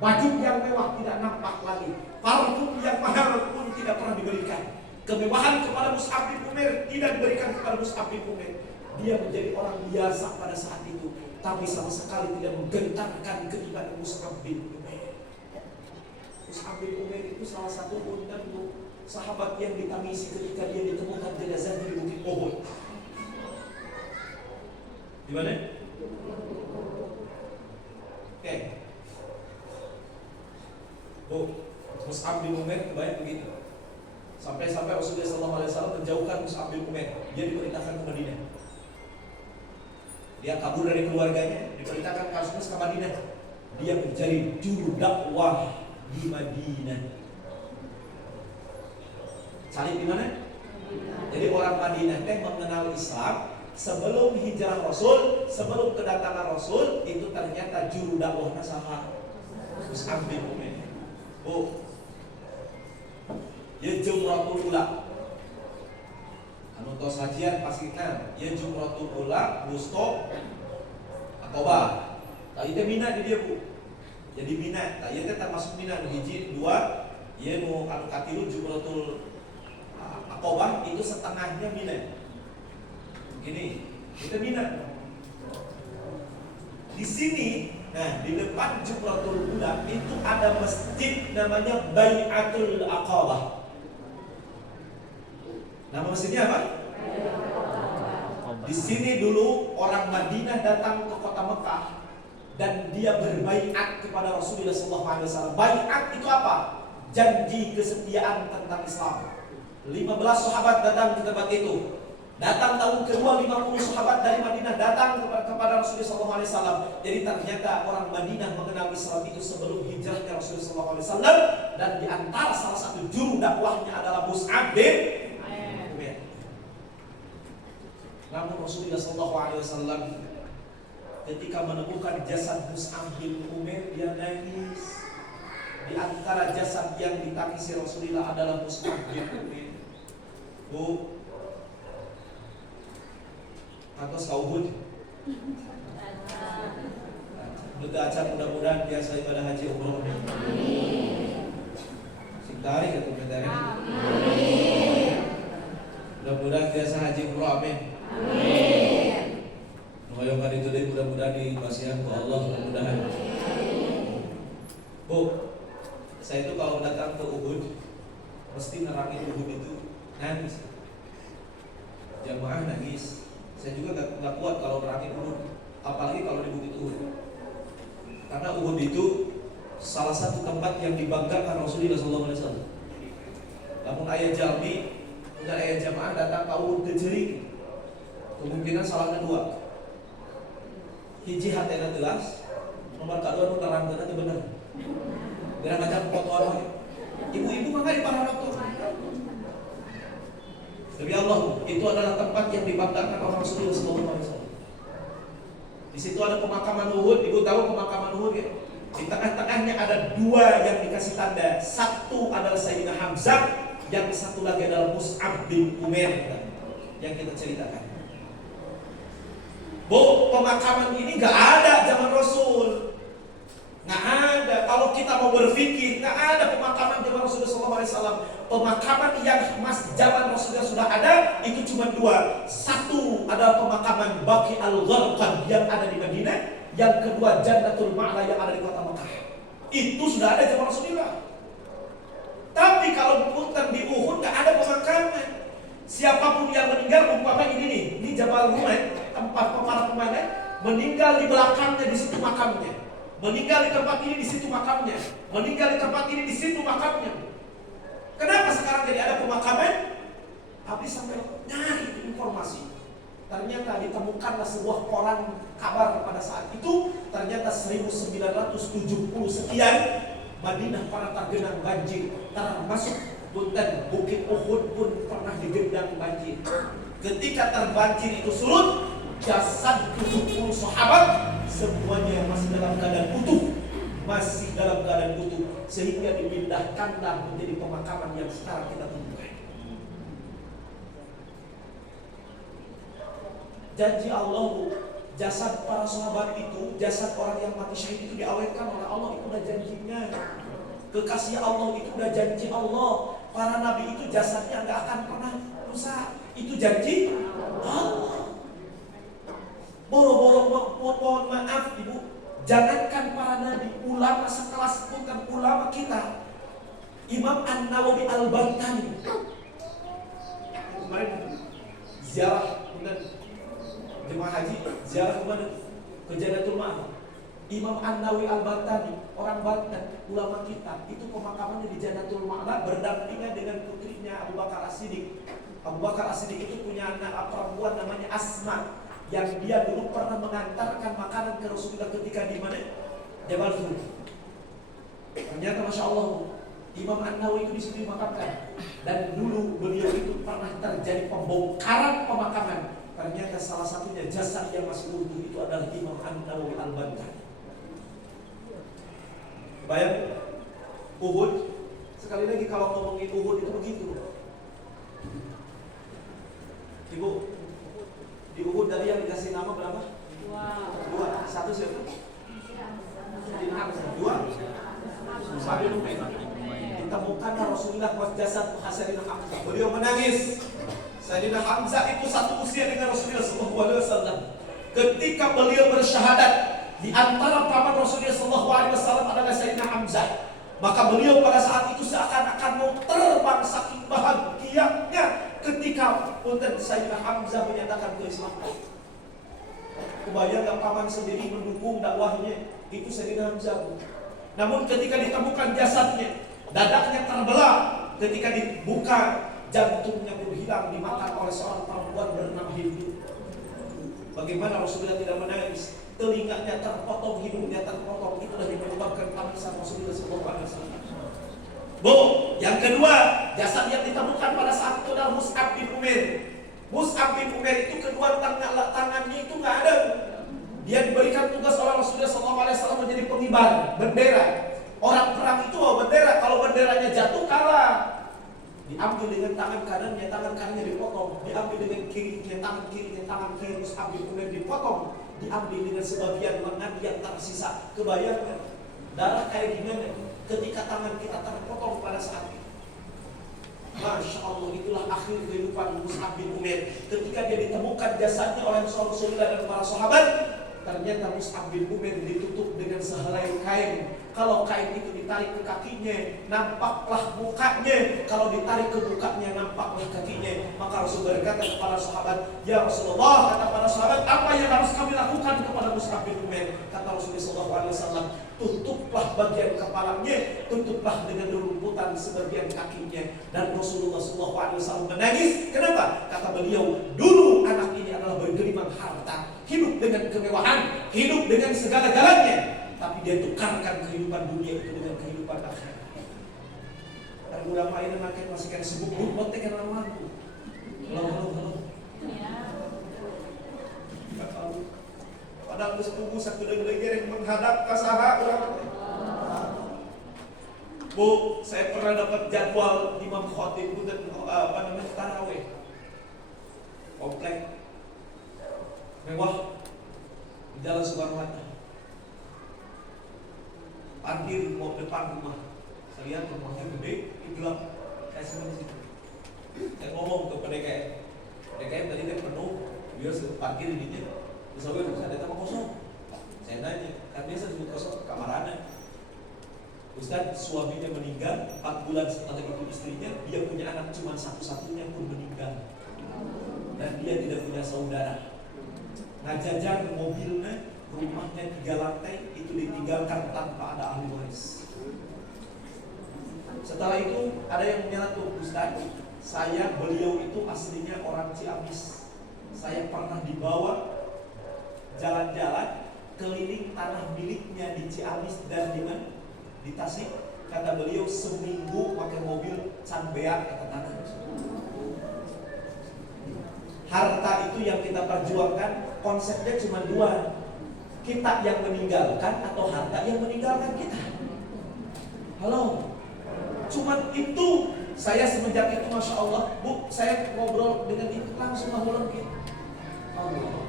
Baju yang mewah tidak nampak lagi. Parfum yang mahal pun tidak pernah diberikan. Kemewahan kepada Mus'ab bin Umair tidak diberikan kepada Mus'ab bin Umair. Dia menjadi orang biasa pada saat itu, tapi sama sekali tidak menggentarkan keimanan Mus'ab bin Umair. Mus'ab bin Umair itu salah satu sahabat yang ditangisi ketika dia ditemukan jenazahnya di Bukit Uhud. Di mana? Oke. Mus'ab bin Umair kebanyakan begitu. Sampai-sampai Rasulullah SAW menjauhkan Mus'ab bin Umair. Dia diperintahkan ke Madinah. Dia kabur dari keluarganya, diperintahkan kasus ke Madinah. Dia menjadi juru dakwah di Madinah. Cari di mana? Jadi orang Madinah mengenal Islam sebelum hijrah Rasul, sebelum kedatangan Rasul, itu ternyata juru dakwah sahabat Mus'ab bin Umair. Ya Jumratul Ula. Anu tos hajian pastikan ya Jumratul Ula, Wusto, Aqabah. Tadi teh Mina di dia, Bu. Jadi Mina, tadi teh termasuk Mina hiji, dua, ya nu anu katilu Jumratul Aqabah itu setengahnya Mina. Gini, itu Mina. Di sini, nah di depan Jumratul Ula itu ada masjid namanya Bai'atul Aqabah. Nama masjidnya apa? Di sini dulu orang Madinah datang ke kota Mekah dan dia berbaiat kepada Rasulullah SAW. Baiat itu apa? Janji kesetiaan tentang Islam. 15 sahabat datang ke tempat itu. Datang tahun kedua 50 sahabat dari Madinah datang kepada Rasulullah SAW. Jadi ternyata orang Madinah mengenal Islam itu sebelum hijrahnya Rasulullah SAW. Dan di antara salah satu juru dakwahnya adalah Mus'ab bin Umair. Namun Rasulullah SAW ketika menemukan jasad Mus'ab bin Umair, dia nangis. Di antara jasad yang ditangisi Rasulullah adalah Mus'ab bin Umair. Bu, atas kau Uhud. Betul acara mudah-mudahan biasa ibadah haji umroh. Sintari ke komentar. Mudah-mudahan biasa haji umroh, amin. Mengoyongkan itu deh, mudah-mudahan dikasihan ke Allah, mudah-mudahan. Bu, saya itu kalau datang ke Uhud mesti nerangin Uhud itu nangis. Jamaah nangis. Saya juga gak kuat kalau nerangin Uhud, apalagi kalau di Bukit Uhud. Karena Uhud itu salah satu tempat yang dibanggakan Rasulullah SAW. Namun ayah Jalmi, kemudian ayah jamaah datang ke Uhud kejeri. Kemungkinan salahnya dua. Hiji hatena jelas, nomor kedua nu terangkeun teh bener. Geura macam fotoan wae. Ibu-ibu mangga di parahna tuh. Demi Allah, itu adalah tempat yang dibanggakan oleh Rasulullah SAW. Di situ ada pemakaman Uhud. Ibu tahu pemakaman Uhud ya? Di tengah-tengahnya ada dua yang dikasih tanda. Satu adalah Sayyidina Hamzah, yang satu lagi adalah Mus'ab bin Umair yang kita ceritakan. Bu, pemakaman ini nggak ada zaman Rasul, nggak ada. Kalau kita mau berpikir, nggak ada pemakaman zaman Rasulullah SAW. Pemakaman yang zaman Rasulullah sudah ada itu cuma dua. Satu adalah pemakaman Baqi al-Gharqad yang ada di Madinah. Yang kedua Jannatul Ma'la yang ada di kota Mekah. Itu sudah ada zaman Rasulullah. Tapi kalau bukan di Uhud nggak ada pemakaman. Siapapun yang meninggal, umpama ini nih, ini Jabal Rumah, tempat pemakaman, meninggal di belakangnya di situ makamnya. Meninggal di tempat ini di situ makamnya. Meninggal di tempat ini di situ makamnya. Kenapa sekarang jadi ada pemakaman? Habis sampai nyari informasi. Ternyata ditemukanlah sebuah koran kabar pada saat itu. Ternyata 1970 sekian Madinah para tergenang banjir. Termasuk Punten, Bukit Uhud pun pernah digendang banjir. Ketika terbanjir itu surut, jasad 70 sahabat semuanya masih dalam keadaan utuh. Masih dalam keadaan utuh. Sehingga dipindahkanlah menjadi pemakaman yang sekarang kita temukan. Janji Allah, jasad para sahabat itu, jasad orang yang mati syahid itu diawetkan oleh Allah, itu udah janjinya. Kekasih Allah itu udah janji Allah. Para nabi itu jasadnya nggak akan pernah rusak. Itu janji Allah. Boro-boro mohon maaf ibu, jangankan para nabi, ulama sekelas bukan ulama kita. Imam An-Nawawi Al-Bantani kemarin ziarah dengan jemaah haji, ziarah kemana? Ke Jannatul Ma'wa. Imam An-Nawawi Al-Bantani, orang Banten, ulama kita, itu pemakamannya di Jannatul Ma'wa berdampingan dengan putrinya Abu Bakar As-Siddiq. Abu Bakar As-Siddiq itu punya anak perempuan namanya Asma, yang dia dulu pernah mengantarkan makanan ke Rasulullah ketika di mana? Jabal Tur. Ternyata Masya Allah, Imam An-Nawawi itu di situ dimakamkan. Dan dulu beliau itu pernah terjadi pembongkaran pemakaman. Ternyata salah satunya jasad yang masih utuh itu adalah Imam An-Nawawi Al-Bantani. Bayang Uhud, sekali lagi kalau ngomongin Uhud itu begitu. Ibu, di Uhud dari yang dikasih nama berapa? Dua. Satu siapa? Dua. Sabi Numain. Ditemukan Rasulullah jasad Sayyidina Hamzah. Beliau menangis. Sayyidina Hamzah itu satu usia dengan Rasulullah SAW. Ketika beliau bersyahadat, di antara paman Rasulullah SAW adalah Sayyidina Hamzah. Maka beliau pada saat itu seakan-akan mau terbang saking bahagianya ketika punten Sayyidina Hamzah menyatakan keislaman. Kebayang gak paman sendiri mendukung dakwahnya? Itu Sayyidina Hamzah. Namun ketika ditemukan jasadnya, dadanya terbelah. Ketika dibuka, jantungnya pun hilang, dimakan oleh seorang perempuan bernama Hindu. Bagaimana Rasulullah tidak menangis? Telinganya terpotong, hidungnya terpotong. Itulah yang menyebabkan tangisan Rasulullah SAW. Bu, yang kedua, jasad yang ditemukan pada saat itu adalah Mus'ab bin Umair. Mus'ab bin Umair itu kedua tangannya itu nggak ada. Dia diberikan tugas oleh Rasulullah SAW menjadi pengibar bendera. Orang perang itu bawa bendera. Kalau benderanya jatuh kalah. Diambil dengan tangan kanannya dipotong. Diambil dengan tangan kiri Mus'ab bin Umair dipotong. Diambil dengan sebagian lengan yang tersisa. Kebayangkan darah kayak gimana ketika tangan kita terpotong pada saat itu. Masya Allah, itulah akhir kehidupan Mus'ab bin Umair. Ketika dia ditemukan jasadnya oleh Rasulullah dan para sahabat, ternyata Mus'ab bin Umair ditutup dengan sehelai kain. Kalau kain itu ditarik ke kakinya, nampaklah mukanya. Kalau ditarik ke mukanya, nampaklah kakinya. Maka Rasul berkata kepada sahabat, "Ya Rasulullah," kata para sahabat, "apa yang harus kami lakukan kepada Mus'ab bin Umair?" Kata Rasulullah SAW, "Tutuplah bagian kepalanya, tutuplah dengan rumputan sebagian kakinya." Dan Rasulullah SAW menangis. Kenapa? Kata beliau, "Dulu anak ini adalah bergelimang harta, hidup dengan kemewahan, hidup dengan segala-galanya. Tapi dia tukarkan kehidupan dunia itu dengan kehidupan akhirat." Dan ulama ini makin masih kan sibuk berbuat kan lawanku. Halo. Enggak tahu. Padahal geus pugu sakedeung yang menghadap ka saha urang. Bu, saya pernah dapat jadwal Imam Khatib dan tarawih. Komplek mewah di Jalan Soekarno-Hatta. Parkir mau depan rumah. Saya lihat rumahnya gede, gelap. Saya simpan di situ. Saya ngomong ke PDKM tadi kan penuh, dia parkir di sini. Terus saya datang kosong. Saya nanya, kan biasa disebut kosong kamarana. Ustaz, suaminya meninggal 4 bulan setelah itu istrinya, dia punya anak cuma satu-satunya pun meninggal. Dan dia tidak punya saudara. Ngajajar mobilnya, rumahnya 3 lantai, itu ditinggalkan tanpa ada ahli waris. Setelah itu ada yang menyeletuk, Ustaz, beliau itu aslinya orang Ciamis. Saya pernah dibawa jalan-jalan keliling tanah miliknya di Ciamis dan di Tasik. Kata beliau seminggu pakai mobil canbeak kata tanah. Harta itu yang kita perjuangkan konsepnya cuma 2. Kita yang meninggalkan atau harta yang meninggalkan kita. Halo. Cuman itu. Saya semenjak itu Masya Allah, Bu, saya ngobrol dengan itu langsung ngobrol gitu. Allah.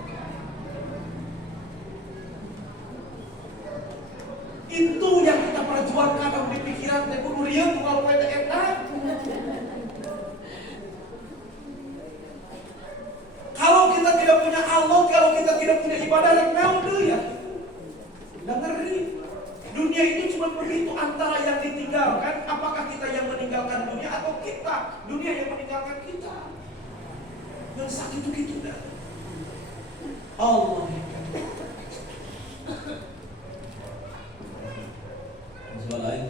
Itu yang kita perjuangkan di pikiran teh kudu rieu kalau poe teh eta. Kalau kita tidak punya Allah, kalau kita tidak punya ibadah yang naon deui ya. Ngeri. Dunia itu cuma begitu, antara yang ditinggalkan, apakah kita yang meninggalkan dunia atau dunia yang meninggalkan kita. Dan sakit itu gitu dah. Allah. Masalah lain.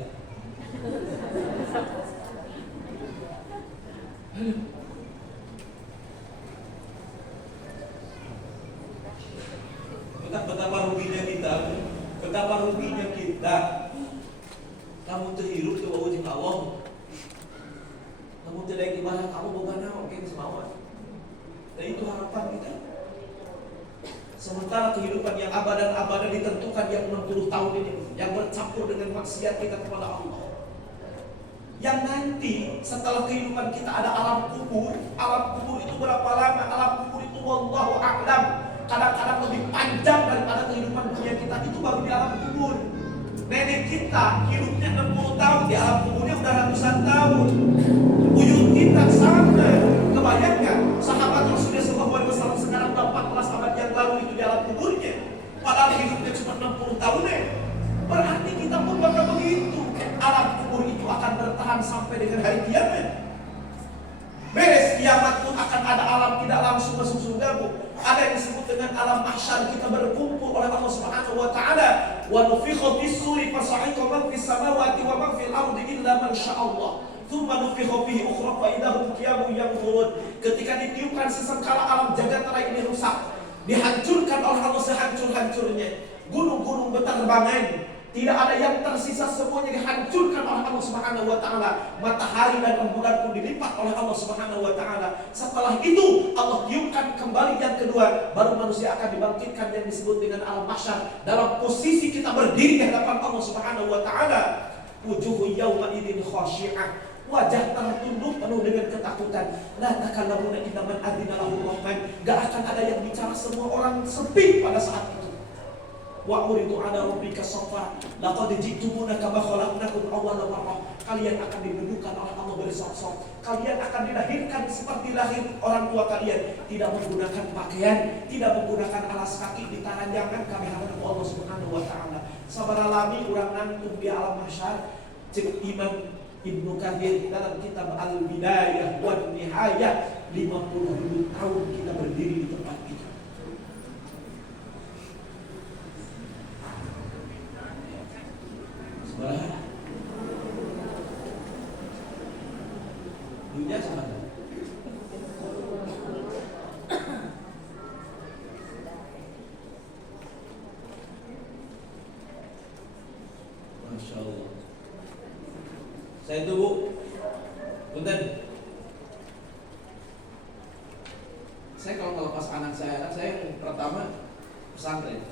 Betapa ruginya kita. Betapa ruginya kita. Kamu terhirup ke wajib Allah. Kamu tidak ibadah, kamu bukan naon ke semawan. Dan itu harapan kita. Sementara kehidupan yang abadan ditentukan yang 60 tahun ini, yang bercampur dengan maksiat kita kepada Allah. Yang nanti setelah kehidupan kita ada alam kubur. Alam kubur itu berapa lama? Alam kubur itu wallahu a'lam. Kadang-kadang lebih panjang daripada kehidupan dunia kita, itu baru di alam kubur. Nenek kita hidupnya 60 tahun, di alam kuburnya udah ratusan tahun. Buyut kita sama. Kebayangkan sahabat Rasulullah SAW sekarang udah 14 abad yang lalu itu di alam kuburnya, padahal hidupnya cuma 60 tahun. Berarti kita pun bakal begitu. Alam kubur itu akan bertahan sampai dengan hari kiamat. Beres kiamat pun akan ada alam tidak langsung masuk surga, Bu. Ada yang disebut dengan alam mahsyar, kita berkumpul oleh Allah Subhanahu wa taala. Wa nufikha bis-suri fasa'iqa man fis samawati wa man fil ardi illa man sya'allah. Tsumma nufikha fihi ukhra fa idahum qiyamun yanzurun. Ketika ditiupkan sesengkala alam jagat raya ini rusak, dihancurkan oleh Allah sehancur-hancurnya. Gunung-gunung berterbangan, tidak ada yang tersisa, semuanya dihancurkan oleh Allah Subhanahu wa taala. Matahari dan rembulan pun dilipat oleh Allah Subhanahu wa taala. Setelah itu Allah tiupkan kembali yang kedua, baru manusia akan dibangkitkan yang disebut dengan alam mahsyar. Dalam posisi kita berdiri di hadapan Allah Subhanahu wa taala. Wujuhu yawma idzin khashi'ah. Wajah tertunduk penuh dengan ketakutan. La takallamuna illa man adzina lahu rahman. Gak akan ada yang bicara, semua orang sepi pada saat itu. Wa uridu ala rabbika safa laqad ji'tumuna kama khalaqnakum awwala marrah. Kalian akan didudukan oleh Allah bersop-sop. Kalian akan dilahirkan seperti lahir orang tua kalian, tidak menggunakan pakaian, tidak menggunakan alas kaki, ditaranjangan kami hadap Allah Subhanahu wa taala. Sabaralami urang nangtung di alam mahsyar. Cek Imam Ibnu Katsir dalam kitab Al-Bidayah wan Nihayah, 50.000 tahun kita berdiri di tempat itu. Dunia sama. Masya Allah. Saya tunggu. Punten. Saya kalau melepas anak saya yang pertama pesantren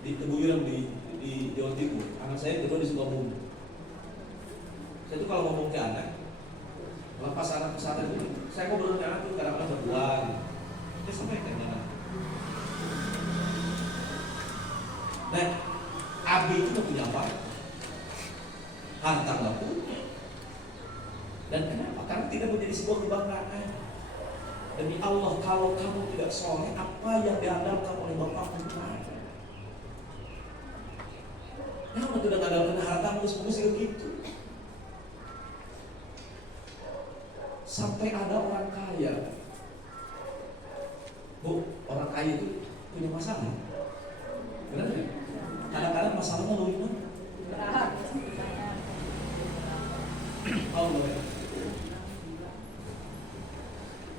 di Tebuyuran di Jawa Timur. Anak saya kedua di Sukabumi. Saya tuh kalau ngomong ke anak, melepas anak pesantren itu, saya ngobrol dengan anak tuh kadang-kadang berdua. Dia sampaikan dengan anak. Nah, Abi itu punya apa? Harta nggak punya. Dan kenapa? Karena tidak menjadi sebuah kebanggaan. Demi Allah, kalau kamu tidak soleh, apa yang diandalkan oleh bapakmu itu ada. Kamu tidak mengandalkan harta, musik gitu. Sampai ada orang kaya kaya itu punya masalah. Benar nggak? Kadang-kadang masalahnya lebih mana? Berat. Allah ya.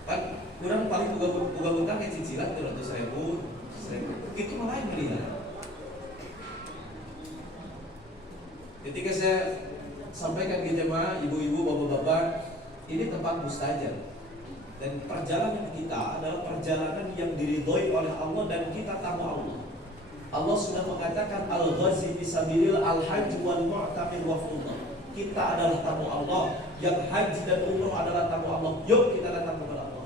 Kan kurang paling buka utang kayak cicilan 200.000, itu malah yang melihat. Ketika saya sampaikan ke jemaah, ibu-ibu, bapak-bapak, ini tempat mustajab. Dan perjalanan kita adalah perjalanan yang diridhoi oleh Allah dan kita tamu Allah. Allah sudah mengatakan al-ghazi fisabilillah al-hajj wal mu'tamir wa fudhah. Kita adalah tamu Allah, yang haji dan umroh adalah tamu Allah. Yuk kita datang kepada Allah.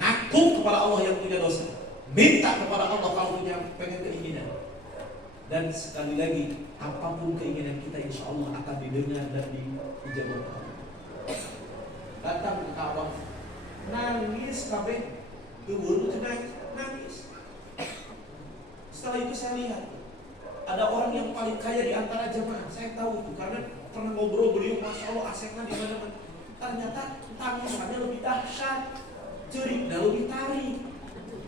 Ngaku kepada Allah yang punya dosa. Minta kepada Allah kalau punya pengen keinginan. Dan sekali lagi, apapun keinginan kita insya Allah akan didengar dan dijawab Allah. Datang ke Ka'bah, nangis kabeh, tubuh nangis. Setelah itu saya lihat ada orang yang paling kaya di antara jemaah. Saya tahu itu karena pernah ngobrol beliau, masya Allah aseknya di mana-mana. Ternyata tangisannya lebih dahsyat, ceriknya lebih tarik.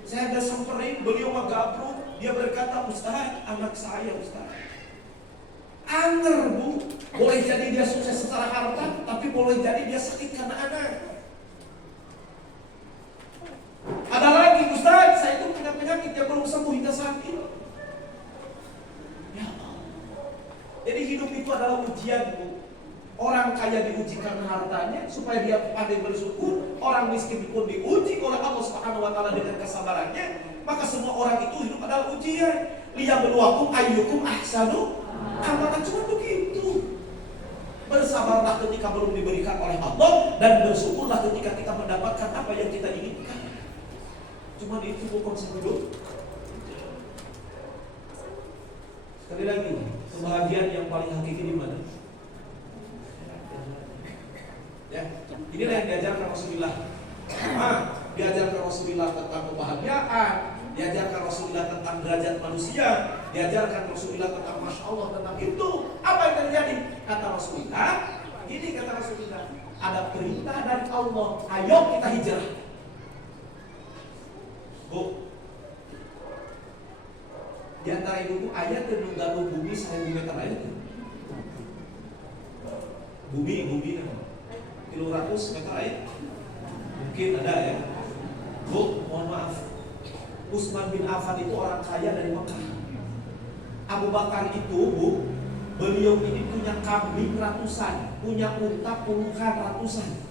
Saya ada samperin beliau mah gabruk, dia berkata, Ustaz, anak saya Ustaz. Anger bu, boleh jadi dia sukses secara harta, tapi boleh jadi dia sakit karena anak. Ada lagi Ustaz, saya itu punya penyakit yang belum sembuh hingga saat ini. Ya Allah. Jadi hidup itu adalah ujian bu. Orang kaya diuji karena hartanya supaya dia pandai bersyukur. Orang miskin pun diuji oleh Allah Subhanahu wa taala dengan kesabarannya. Maka semua orang itu hidup adalah ujian. Liyabluwakum ayyukum ahsanu amalan, cuma begitu. Bersabarlah ketika belum diberikan oleh Allah dan bersyukurlah ketika kita mendapatkan apa yang kita inginkan. Cuma itu konsep hidup. Sekali lagi, kebahagiaan yang paling hakiki di mana? Ya, inilah yang diajarkan Rasulullah. Diajarkan Rasulullah tentang kebahagiaan, diajarkan Rasulullah tentang derajat manusia, diajarkan Rasulullah tentang Masya Allah tentang itu. Apa yang terjadi? Kata Rasulullah, ini kata Rasulullah, ada perintah dari Allah, ayo kita hijrah. Bu, di antara itu ayat yang menggaluh bumi 1000 meter aja. Bumi 100 meter aja. Mungkin ada ya. Bu, mohon maaf. Utsman bin Affan itu orang kaya dari Mekah. Abu Bakar itu, Bu, beliau ini punya kambing ratusan, punya unta puluhan ratusan.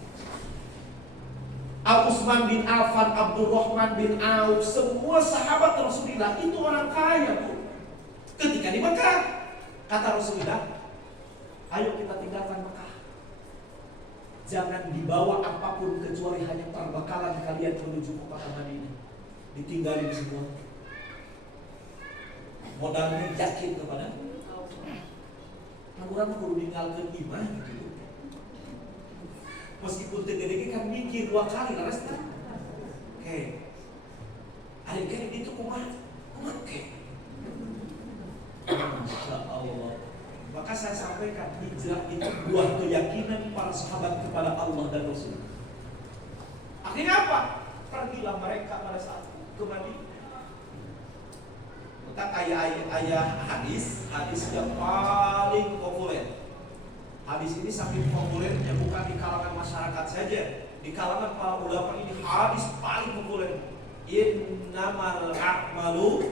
Utsman bin Affan, Abdurrahman bin Auf, semua sahabat Rasulullah itu orang kaya, Bu. Ketika di Mekah, kata Rasulullah, ayo kita tinggalkan Mekah. Jangan dibawa apapun kecuali hanya perbekalan kalian menuju kepada Madinah. Ditinggalin semua. Modalnya yakin kepada orang perlu meninggalkan iman gitu. Meskipun tegede kan mikir 2 kali lah resta. Oke. Adik-adik itu kumat. Oke. Masya Allah. Maka saya sampaikan hijrah itu buah keyakinan para sahabat kepada Allah dan Rasul. Akhirnya apa? Pergilah mereka pada saat ke Madinah. Tentang ayah hadis yang paling populer. Hadis ini saking populernya bukan di kalangan masyarakat saja, di kalangan para ulama ini hadis paling populer. Innamal a'malu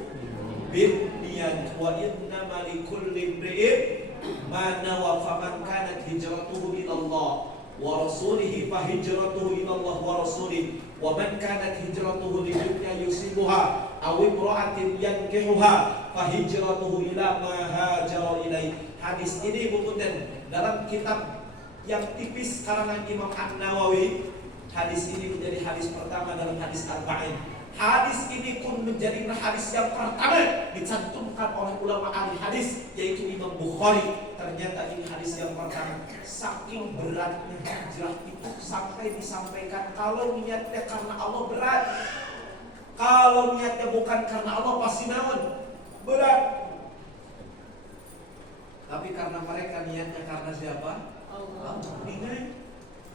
binniyat wa innamal likulli imri'in ma nawa, faman kanat hijratuhu ila Allah wa rasulihi fa hijratuhu ila Allah wa rasulih, wa man kanat hijratuhu lidunya yusibuha aw imra'atin yankihuha fa hijratuhu ila ma hajara ilaih. Hadis ini bukutan dalam kitab yang tipis karangan Imam An-Nawawi. Hadis ini menjadi hadis pertama dalam hadis Arba'in. Hadis ini pun menjadi hadis yang pertama dicantumkan oleh ulama ahli hadis, yaitu Imam Bukhari. Ternyata ini hadis yang pertama. Saking beratnya hijrah itu sampai disampaikan kalau niatnya karena Allah berat, kalau niatnya bukan karena Allah pasti naon berat. Tapi karena mereka niatnya karena siapa? Allah. Ingat,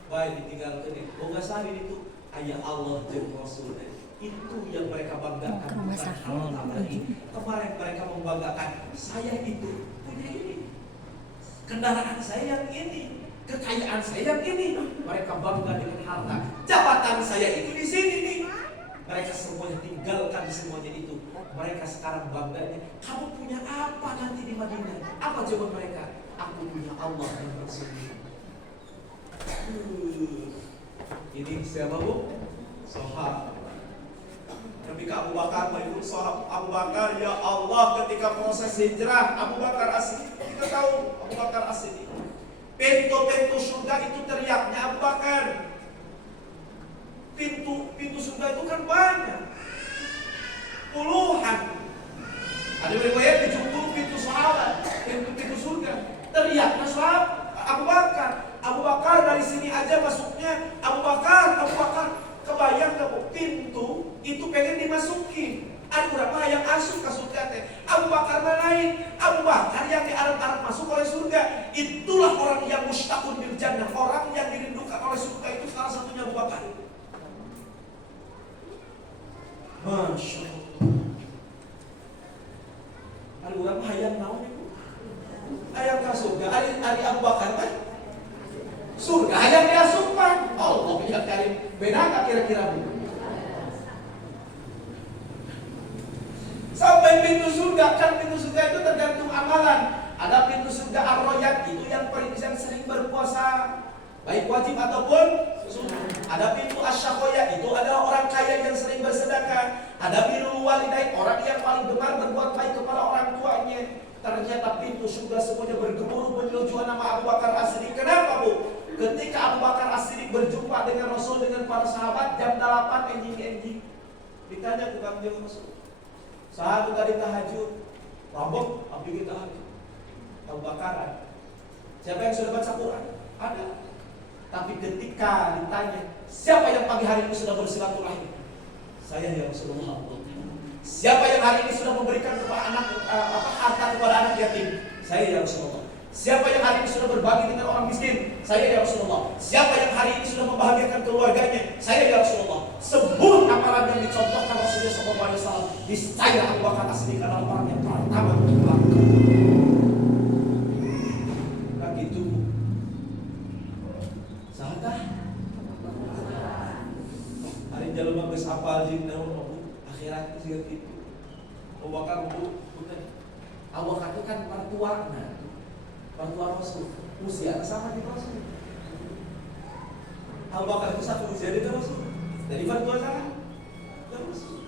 baik ditinggalkan. Boga sari itu ayah Allah jeung Rasul. Itu yang mereka banggakan, bukan harta lagi. Kemarin mereka membanggakan, saya itu punya ini, kendaraan saya yang ini, kekayaan saya yang ini. Mereka bangga dengan harta. Jabatan saya itu di sini nih. Mereka semuanya tinggalkan semuanya itu. Mereka sekarang bangganya, kamu punya apa nanti di Madinah? Apa jawaban mereka? Aku punya Allah dan Rasulnya. Ini siapa bu? Sahabat. Ketika Abu Bakar mengikut sahabat Abu Bakar, ya Allah, ketika proses hijrah Abu Bakar As-Siddiq, kita tahu Abu Bakar As-Siddiq, pintu-pintu surga itu teriaknya Abu Bakar. Pintu surga itu kan banyak, puluhan. Ada riwayat 70 pintu sahabat, pintu surga. Teriaknya sahabat Abu Bakar. Abu Bakar dari sini aja masuknya. Abu Bakar. Kebayang gak bu? Pintu itu pengen dimasuki. Ada berapa yang masuk ke surga teh? Abu Bakar lain. Abu Bakar yang diarep-arep masuk oleh surga. Itulah orang yang mustaqun bil jannah. Orang yang dirindukan oleh surga itu salah satunya Abu Bakar. Masya Allah. Ada berapa hayang naon ibu? Hayang ke surga. Ari Abu Bakar kan? Surga hayang diasupkan. Allah ya karim. Beda nggak kira-kira bu? Sampai pintu surga, kan pintu surga itu tergantung amalan. Ada pintu surga ar-royat, itu yang sering berpuasa, baik wajib ataupun sunnah. Ada pintu asy-syaqoya, itu adalah orang kaya yang sering bersedekah. Ada birrul walidain, orang yang paling gemar berbuat baik kepada orang tuanya. Ternyata pintu surga semuanya bergemuruh menuju nama Abu Bakar As-Siddiq. Kenapa bu? Ketika Abu Bakar As-Siddiq berjumpa dengan Rasul, dengan para sahabat, jam 8 enjing. Ditanya tukang dia Rasul, sahabat tadi tahajud, mabuk, abdi kita tahajud. Abu Bakar, siapa yang sudah baca Quran? Ada. Tapi ketika ditanya, siapa yang pagi hari ini sudah bersilaturahim? Saya ya Rasulullah. Siapa yang hari ini sudah memberikan kepada harta kepada anak yatim? Saya ya Rasulullah. Siapa yang hari ini sudah berbagi dengan orang miskin? Saya ya Rasulullah. Siapa yang hari ini sudah membahagiakan keluarganya? Saya ya Rasulullah. Sebut amalan yang dicontohkan Rasulullah SAW. Niscaya Abu Bakar As-Siddiq adalah orang yang pertama melakukan. Nah gitu. Sahabat. Hari jalur geus apal jeung naon akhirat juga gitu. Abu Bakar Abu Bakar itu kan mertuana. Mertua Rasul, usia sama di Rasul. Abu Bakar itu satu usia dengan Rasul. Jadi mertua sana Rasul.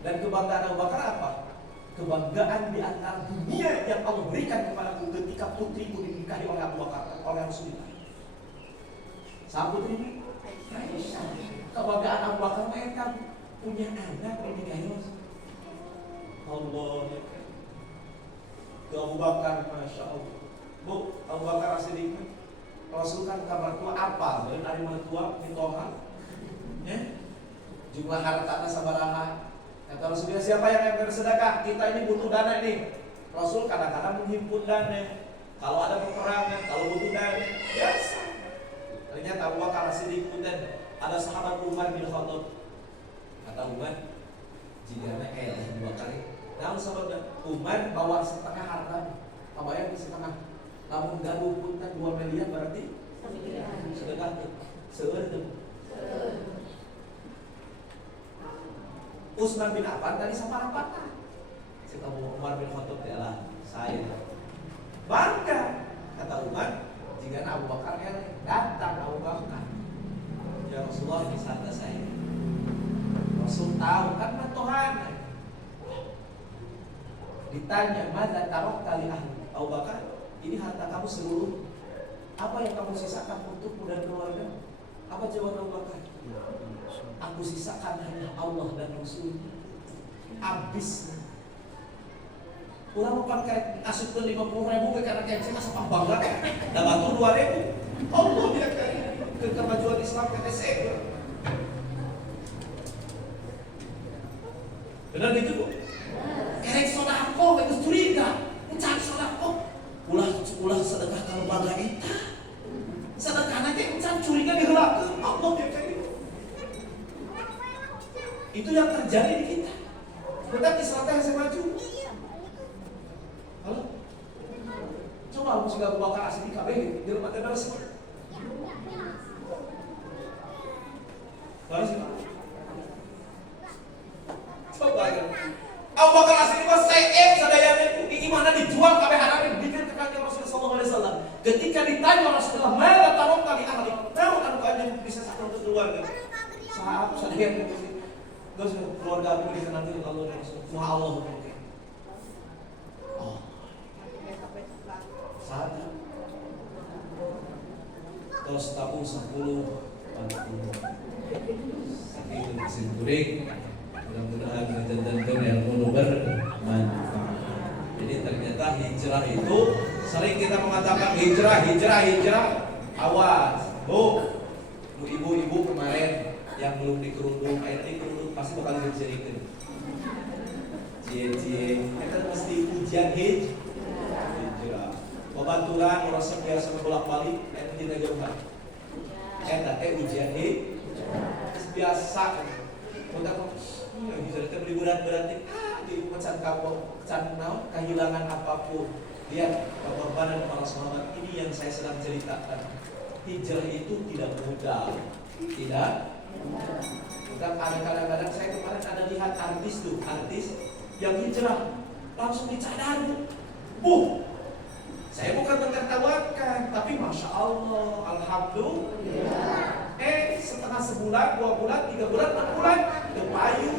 Dan kebanggaan Abu Bakar apa? Kebanggaan di antara dunia yang Allah berikan kepadaku ketika putriku dinikahi oleh Abu Bakar, oleh Rasulullah. Siapa putri? Aisyah. Kebanggaan Abu Bakar mereka punya anak dinikahi Rasul. Allah ya. Ke Abu Bakar, Masya Allah. Bu, Abu Bakar As-Siddiq, Rasul kan kabar tua apa? Dan dari mertua mitoha, ya? Jumlah hartanya sabaraha. Kata Rasulullah, siapa yang bersedekah? Kita ini butuh dana nih. Rasul kadang-kadang menghimpun dana. Kalau ada peperangan, kalau butuh dana, biasa. Ternyata Abu Bakar As-Siddiq pun ada sahabat Umar bin Khattab. Kata Umar, jika Abu Bakar, nah sahabat Umar bawa setengah harta, kabayang di setengah. Namun gaduh pun kan 2 miliar berarti sedekah seueur. Utsman bin Affan tadi sama rapatna. Kita Umar bin Khattab adalah saya. Bangga kata Umar, jika Abu Bakar datang Abu Bakar. Ya Rasulullah, ini sahabat saya. Rasul tahu kan Tuhan. Ditanya, "Madza tarakta li ahli?" Abu Bakar, ini harta kamu seluruh. Apa yang kamu sisakan untukmu dan keluarga? Apa jawaban Abu Bakar? Aku sisakan hanya Allah dan Rasul. Habis. Kurang bukan kayak asup ke 50.000 karena kayak saya asap bangga. Dan batu 2.000. Allah dia kayak ke kemajuan Islam KTC. Benar gitu bu? Erek sodako, itu curiga. Mencari sodako. Ulah sedekah kalau bangga eta. Sedekah nanti encan curiga diheulakeun. Allah dia kayak gitu. Itu Itu yang terjadi di kita. Kita Islam yang maju. Halo? Coba aku sudah Abu Bakar asli KB di rumah tenda semua. Bagus Pak. Coba ya. Abu Bakar asli itu saya sadayana gimana dijual KB harapin bikin ke kaki Rasulullah sallallahu alaihi wasallam. Ketika ditanya Rasulullah, "Mana taruh kali ahli?" Tahu anu kalian bisa satu untuk keluarga. Sahabat sadayana itu. Gak usah keluarga aku bisa nanti Allah dan Rasul. Maha Allah. Oh. Satu. Tos tabung 10 Saking mesin kuring. Mudah-mudahan jantan-jantan yang penuh bermanfaat. Jadi ternyata hijrah itu sering kita mengatakan hijrah. Awas, bu ibu-ibu kemarin yang belum dikerudung, akhirnya dikerudung pasti bakal dijadikan. Cie, kita mesti ujian hijrah. Pembanturan orang biasa bolak-balik, itu tidak jauhan. Kita ujian hijrah. Biasa. Kita hijrah itu beli berat-berat. Di pecahan kapok, pecahan naon, kehilangan apapun. Lihat pengorbanan para sahabat ini yang saya sedang ceritakan. Hijrah itu tidak mudah. Tidak. Bukan ada kadang-kadang saya kemarin ada lihat artis yang hijrah langsung dicadar. Saya bukan mentertawakan, tapi masya Allah, alhamdulillah. Setengah sebulan, 2 bulan, 3 bulan, 4 bulan, terpayu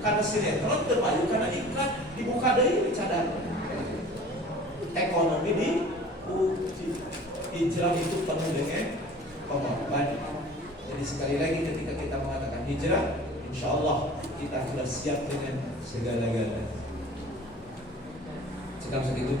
karena sinetron, terpayu karena iklan, dibuka dari dicadar. Ekonomi di hijrah itu penuh dengan pengorbanan. Jadi sekali lagi ketika kita mengatakan hijrah, insya Allah kita sudah siap dengan segala-galanya. Sekarang segitu.